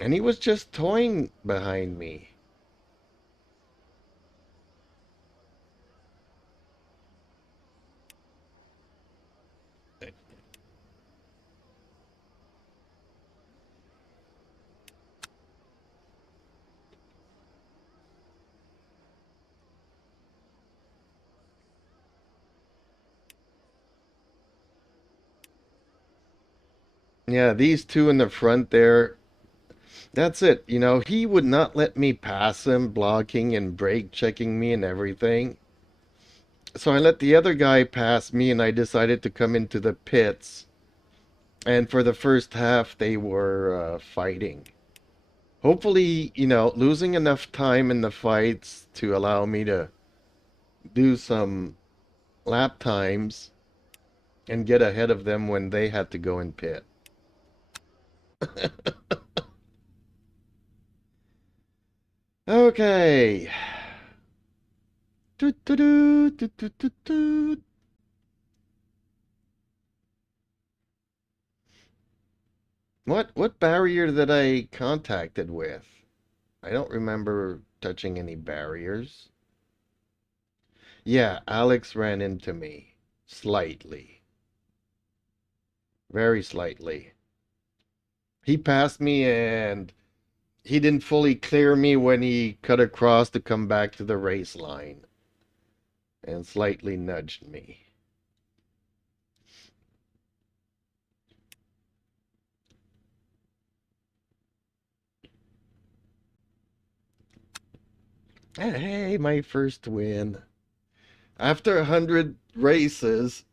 And he was just toying behind me. Yeah, these two in the front there, that's it. You know, he would not let me pass him, blocking and brake checking me and everything. So I let the other guy pass me and I decided to come into the pits. And for the first half, they were fighting. Hopefully, you know, losing enough time in the fights to allow me to do some lap times and get ahead of them when they had to go in pit. Okay. Toot, toot, toot, toot, toot, toot, toot. What barrier that I contacted with? I don't remember touching any barriers. Yeah, Alex ran into me. Slightly. Very slightly. He passed me and he didn't fully clear me when he cut across to come back to the race line. And slightly nudged me. Hey, my first win. After 100 races.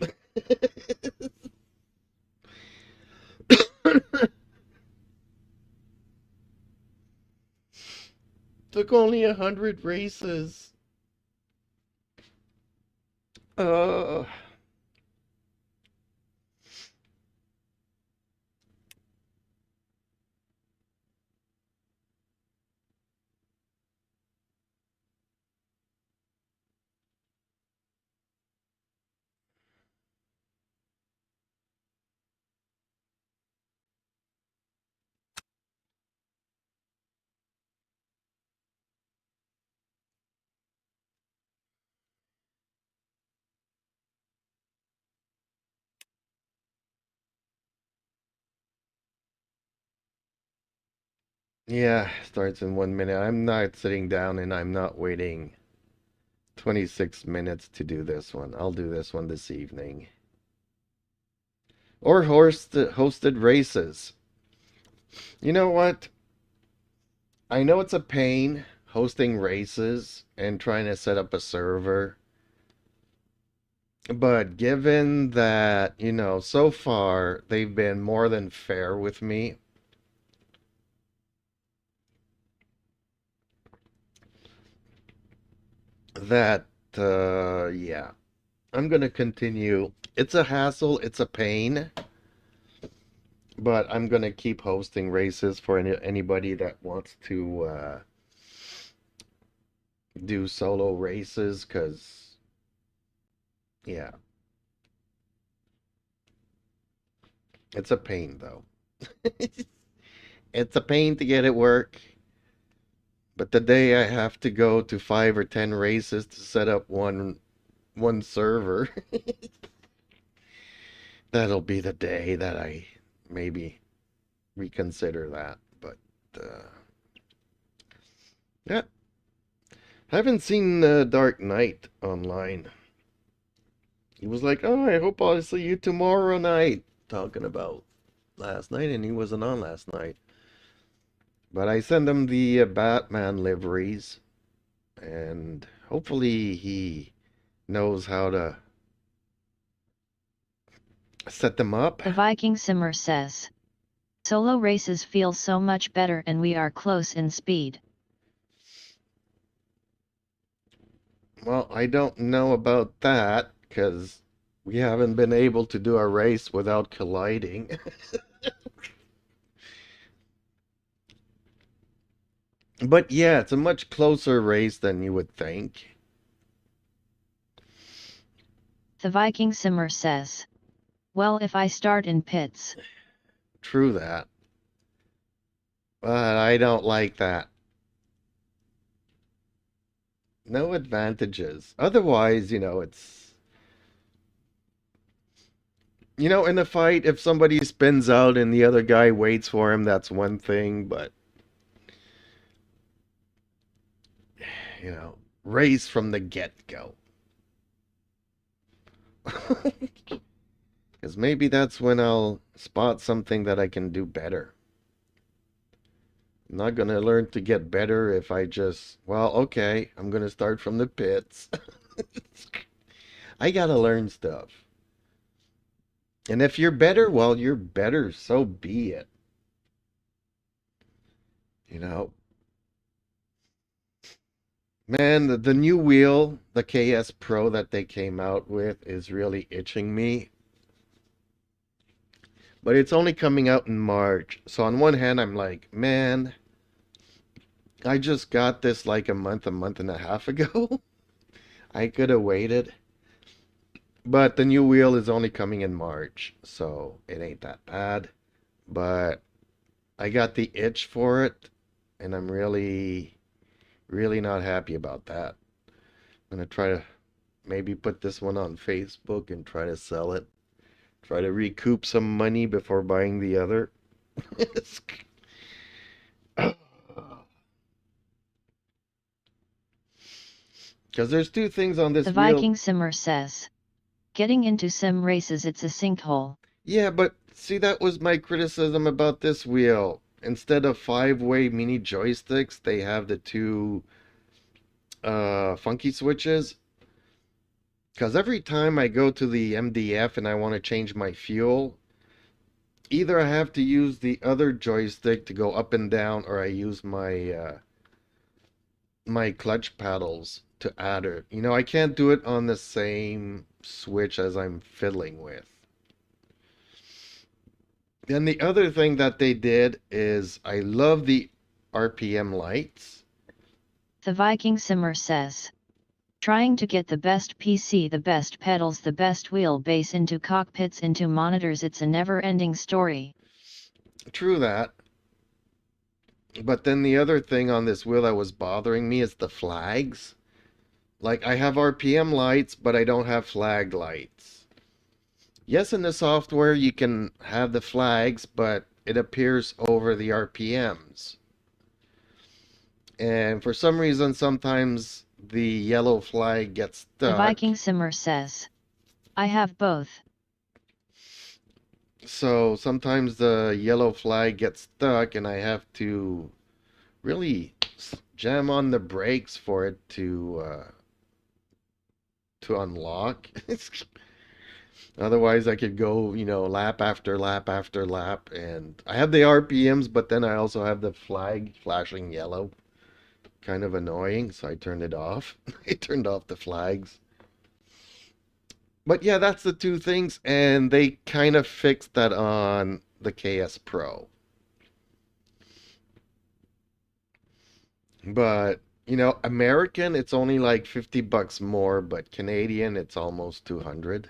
Took only 100 races. Uh, Yeah, starts in 1 minute. I'm not sitting down and I'm not waiting 26 minutes to do this one. I'll do this one this evening. Or hosted races. You know what? I know it's a pain hosting races and trying to set up a server. But given that, so far they've been more than fair with me, that, yeah, I'm going to continue. It's a hassle, it's a pain, but I'm going to keep hosting races for anybody that wants to do solo races, because, yeah, it's a pain, though. It's a pain to get it work. But the day I have to go to 5 or 10 races to set up one server, that'll be the day that I maybe reconsider that. But yeah, I haven't seen Dark Knight online. He was like, "Oh, I hope I'll see you tomorrow night," talking about last night, and he wasn't on last night. But I sent him the Batman liveries, and hopefully he knows how to set them up. The Viking Simmer says, solo races feel so much better and we are close in speed. Well, I don't know about that, because we haven't been able to do a race without colliding. But yeah, it's a much closer race than you would think. The Viking Simmer says, well, if I start in pits. True that. But I don't like that. No advantages. Otherwise, it's... in a fight, if somebody spins out and the other guy waits for him, that's one thing, but... race from the get-go. Because maybe that's when I'll spot something that I can do better. I'm not going to learn to get better if I just, well, okay, I'm going to start from the pits. I got to learn stuff. And if you're better, well, you're better, so be it. Man, the new wheel, the KS Pro that they came out with, is really itching me. But it's only coming out in March. So on one hand, I'm like, man, I just got this like a month and a half ago. I could have waited. But the new wheel is only coming in March, so it ain't that bad. But I got the itch for it, and I'm really, really not happy about that. I'm going to try to maybe put this one on Facebook and try to sell it. Try to recoup some money before buying the other. Because there's two things on this The wheel. Viking Simmer says, getting into sim races, it's a sinkhole. Yeah, but see, that was my criticism about this wheel. Instead of 5-way mini joysticks, they have the two funky switches. Because every time I go to the MDF and I want to change my fuel, either I have to use the other joystick to go up and down, or I use my my clutch paddles to add it. I can't do it on the same switch as I'm fiddling with. Then the other thing that they did is I love the RPM lights. The Viking Simmer says, trying to get the best PC, the best pedals, the best wheelbase into cockpits, into monitors, it's a never-ending story. True that. But then the other thing on this wheel that was bothering me is the flags. Like, I have RPM lights, but I don't have flag lights. Yes, in the software you can have the flags, but it appears over the RPMs. And for some reason, sometimes the yellow flag gets The stuck. Viking Simmer says, I have both. So sometimes the yellow flag gets stuck and I have to really jam on the brakes for it to unlock. Otherwise, I could go, lap after lap after lap. And I have the RPMs, but then I also have the flag flashing yellow. Kind of annoying, so I turned it off. I turned off the flags. But yeah, that's the two things, and they kind of fixed that on the KS Pro. But, American, it's only like $50 more, but Canadian, it's almost 200.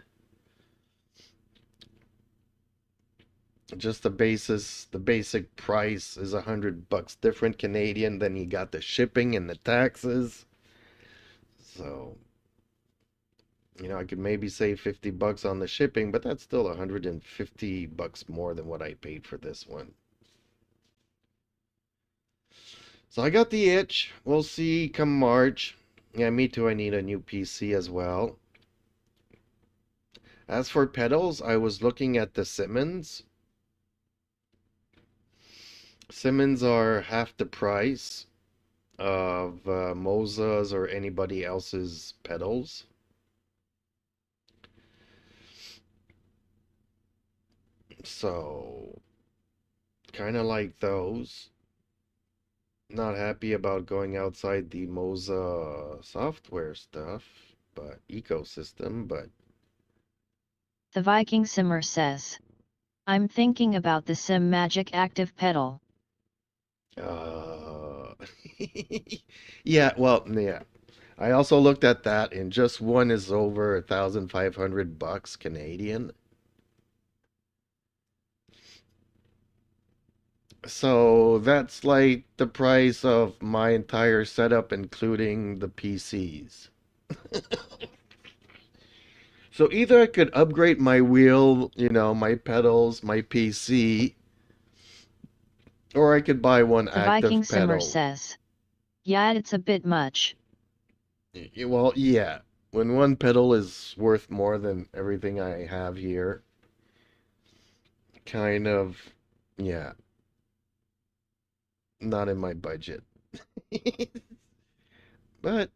Just the basic price is $100 different Canadian. Then you got the shipping and the taxes. So, I could maybe save $50 on the shipping, but that's still $150 more than what I paid for this one. So I got the itch. We'll see come March. Yeah, me too. I need a new PC as well. As for pedals, I was looking at the Simmons. Simmons are half the price of Moza's or anybody else's pedals. So, kind of like those. Not happy about going outside the Moza software stuff, but ecosystem, but... The Viking Simmer says, I'm thinking about the Sim Magic Active Pedal. Yeah, well, yeah. I also looked at that, and just one is over $1,500 Canadian. So that's like the price of my entire setup, including the PCs. So either I could upgrade my wheel, my pedals, my PC, or I could buy one The Viking active Simmer pedal. says, yeah, it's a bit much. Well, yeah. When one pedal is worth more than everything I have here, kind of, yeah, not in my budget. But,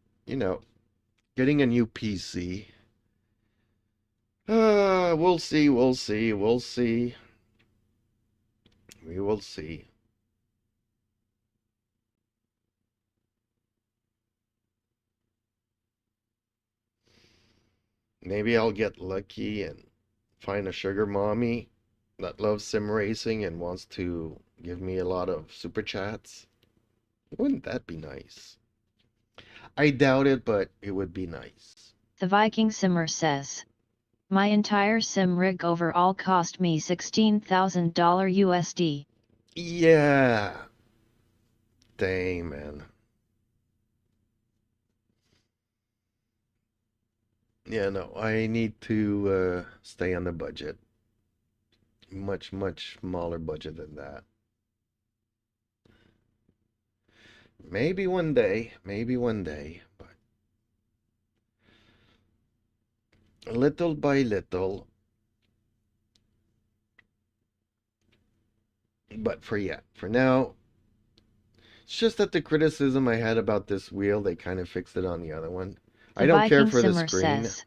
getting a new PC. We'll see, we'll see, we'll see. We will see. Maybe I'll get lucky and find a sugar mommy that loves sim racing and wants to give me a lot of super chats. Wouldn't that be nice? I doubt it, but it would be nice. The Viking Simmer says, my entire sim rig overall cost me $16,000 USD. Yeah. Dang, man. Yeah, no, I need to stay on the budget. Much, much smaller budget than that. Maybe one day, but little by little. But for now, it's just that the criticism I had about this wheel, they kind of fixed it on the other one. I don't care for the screen. Says,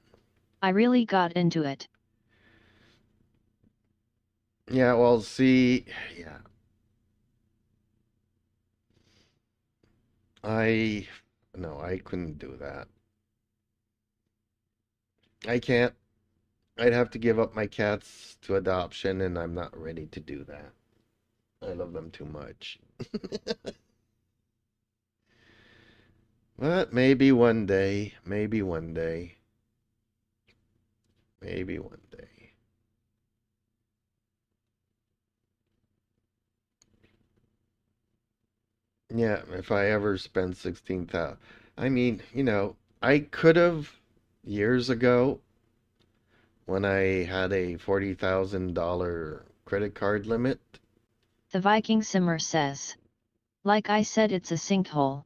I really got into it. Yeah, well, see, yeah. No, I couldn't do that. I can't. I'd have to give up my cats to adoption, and I'm not ready to do that. I love them too much. But maybe one day, maybe one day, maybe one day. Yeah, if I ever spend 16,000. I mean, I could have years ago when I had a $40,000 credit card limit. The Viking Simmer says, like I said, it's a sinkhole.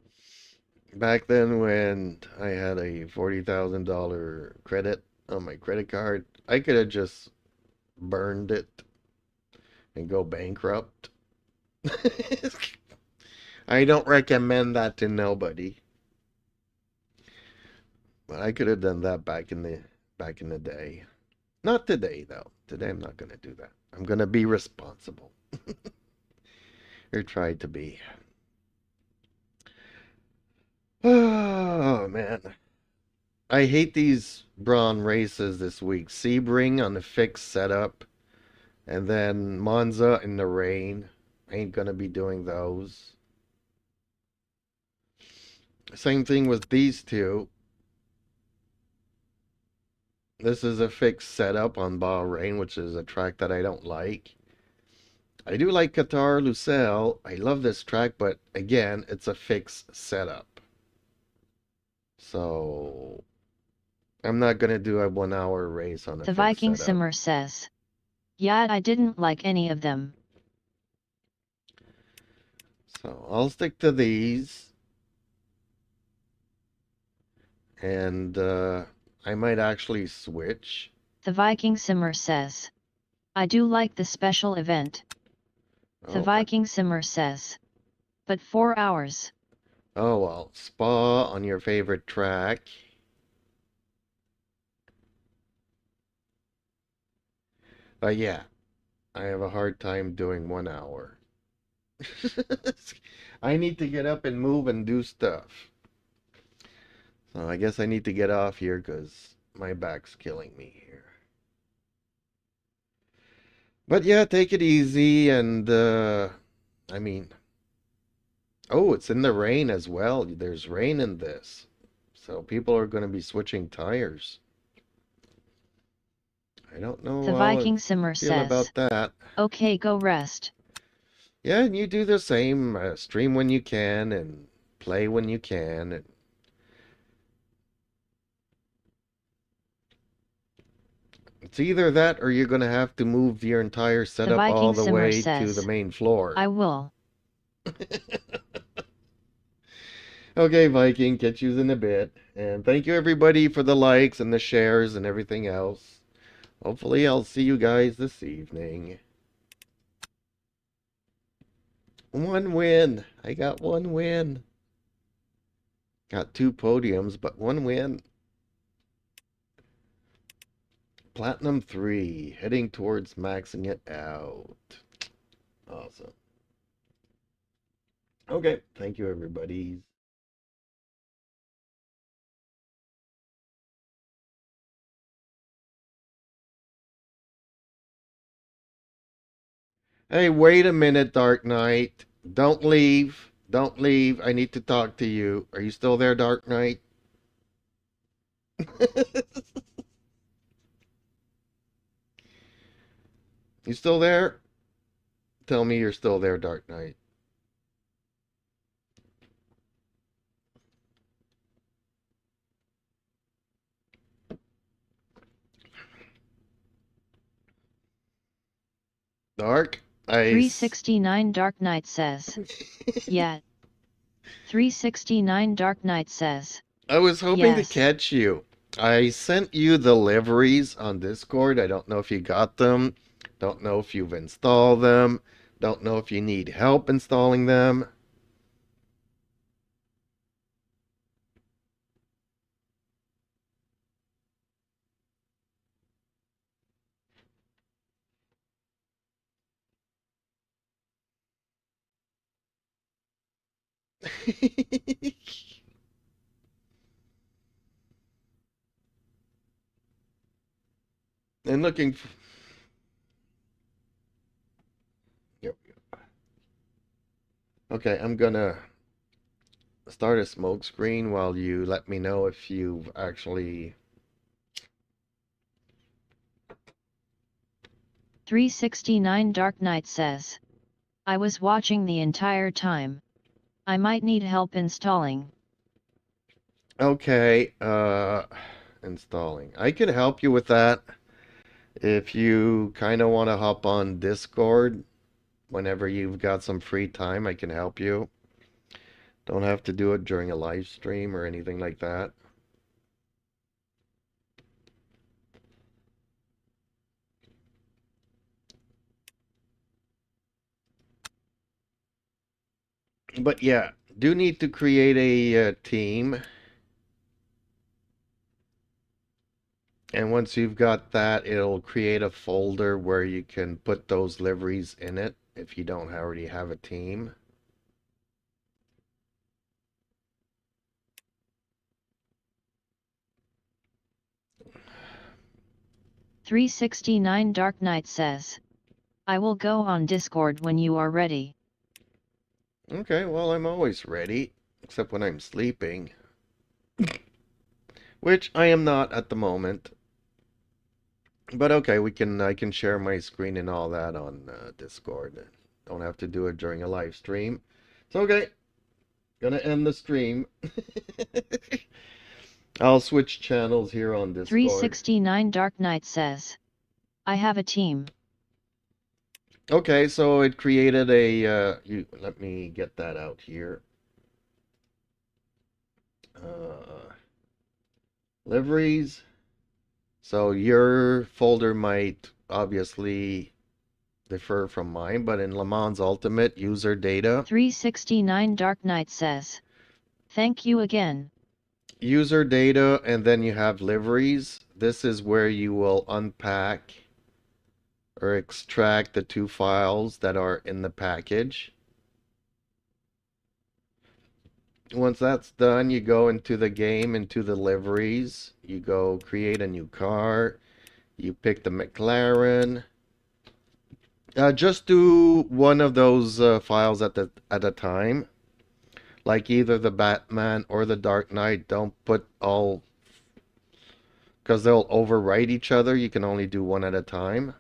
Back then when I had a $40,000 credit on my credit card, I could have just burned it and go bankrupt. I don't recommend that to nobody. But I could have done that back in the day. Not today though. Today I'm not gonna do that. I'm gonna be responsible. Or try to be. Oh man. I hate these brawn races this week. Sebring on the fixed setup. And then Monza in the rain. I ain't gonna be doing those. Same thing with these two. This is a fixed setup on Bahrain, which is a track that I don't like. I do like Qatar Lusail. I love this track, but again, it's a fixed setup. So I'm not gonna do a 1 hour race on a The fixed Viking setup. Simmer says. Yeah, I didn't like any of them. So I'll stick to these. And I might actually switch. The Viking Simmer says. I do like the special event. The Oh, Viking Simmer says. But 4 hours. oh well, Spa on your favorite track. Yeah, I have a hard time doing 1 hour. I need to get up and move and do stuff. So I guess I need to get off here because my back's killing me here. But yeah, take it easy and I mean, oh, it's in the rain as well. There's rain in this. So people are going to be switching tires. I don't know The how Viking I Simmer feel says. about that. Okay, go rest. Yeah, and you do the same. Stream when you can and play when you can. And it's either that or you're going to have to move your entire setup all Viking the Simmer way to says, the main floor. I will. Okay, Viking, catch you in a bit. And thank you everybody for the likes and the shares and everything else. Hopefully I'll see you guys this evening. One win. I got one win. Got 2 podiums, but 1 win. Platinum 3, heading towards maxing it out. Awesome. Okay, thank you everybody. Hey, wait a minute, Dark Knight. Don't leave. Don't leave. I need to talk to you. Are you still there, Dark Knight? You still there? Tell me you're still there, Dark Knight. Dark? 369 Dark Knight says. Yeah. 369 Dark Knight says. I was hoping Yes. to catch you. I sent you the liveries on Discord. I don't know if you got them. Don't know if you've installed them. Don't know if you need help installing them. And looking for... Yep. Okay, I'm gonna start a smoke screen while you let me know if you've actually... 369 Dark Knight says. I was watching the entire time. I might need help installing. Okay, installing. I can help you with that. If you kind of want to hop on Discord whenever you've got some free time, I can help you. Don't have to do it during a live stream or anything like that. But yeah, do need to create a team. And once you've got that, it'll create a folder where you can put those liveries in it if you don't already have a team. $369 Dark Knight says, I will go on Discord when you are ready. Okay, well, I'm always ready, except when I'm sleeping. Which I am not at the moment. But okay, I can share my screen and all that on Discord. Don't have to do it during a live stream. So okay, gonna end the stream. I'll switch channels here on Discord. 369 Dark Knight says, I have a team. Okay, so it created a, let me get that out here. Liveries. So your folder might obviously differ from mine, but in Le Mans Ultimate, user data. 369 Dark Knight says, thank you again. User data, and then you have liveries. This is where you will unpack or extract the two files that are in the package. Once that's done, you go into the game, into the liveries. You go create a new car. You pick the McLaren. Just do one of those files at a time. Like either the Batman or the Dark Knight. Don't put all, because they'll overwrite each other. You can only do one at a time.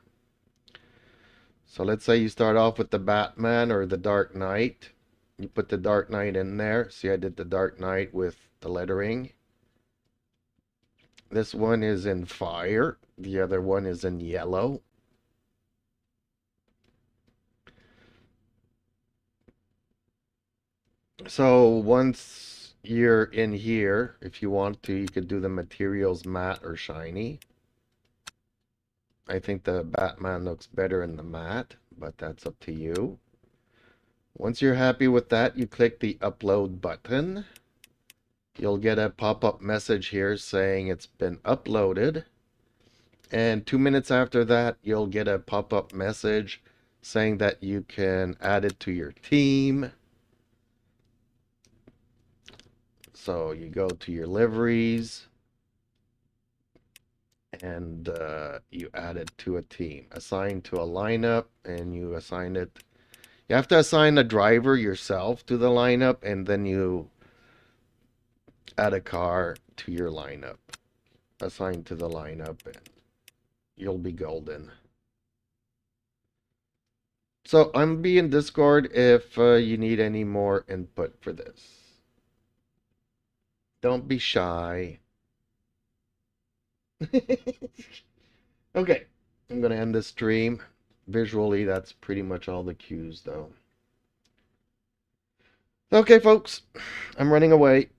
So let's say you start off with the Batman or the Dark Knight. You put the Dark Knight in there. See, I did the Dark Knight with the lettering. This one is in fire. The other one is in yellow. So once you're in here, if you want to, you could do the materials matte or shiny. I think the Batman looks better in the matte, but that's up to you. Once you're happy with that, you click the upload button. You'll get a pop-up message here saying it's been uploaded. And 2 minutes after that, you'll get a pop-up message saying that you can add it to your team. So you go to your liveries and you add it to a team. Assign to a lineup, and you assign it. You have to assign a driver yourself to the lineup, and then you add a car to your lineup. Assign to the lineup, and you'll be golden. So I'm be in Discord if you need any more input for this. Don't be shy. Okay, I'm gonna end this stream. Visually, that's pretty much all the cues, though. Okay, folks, I'm running away.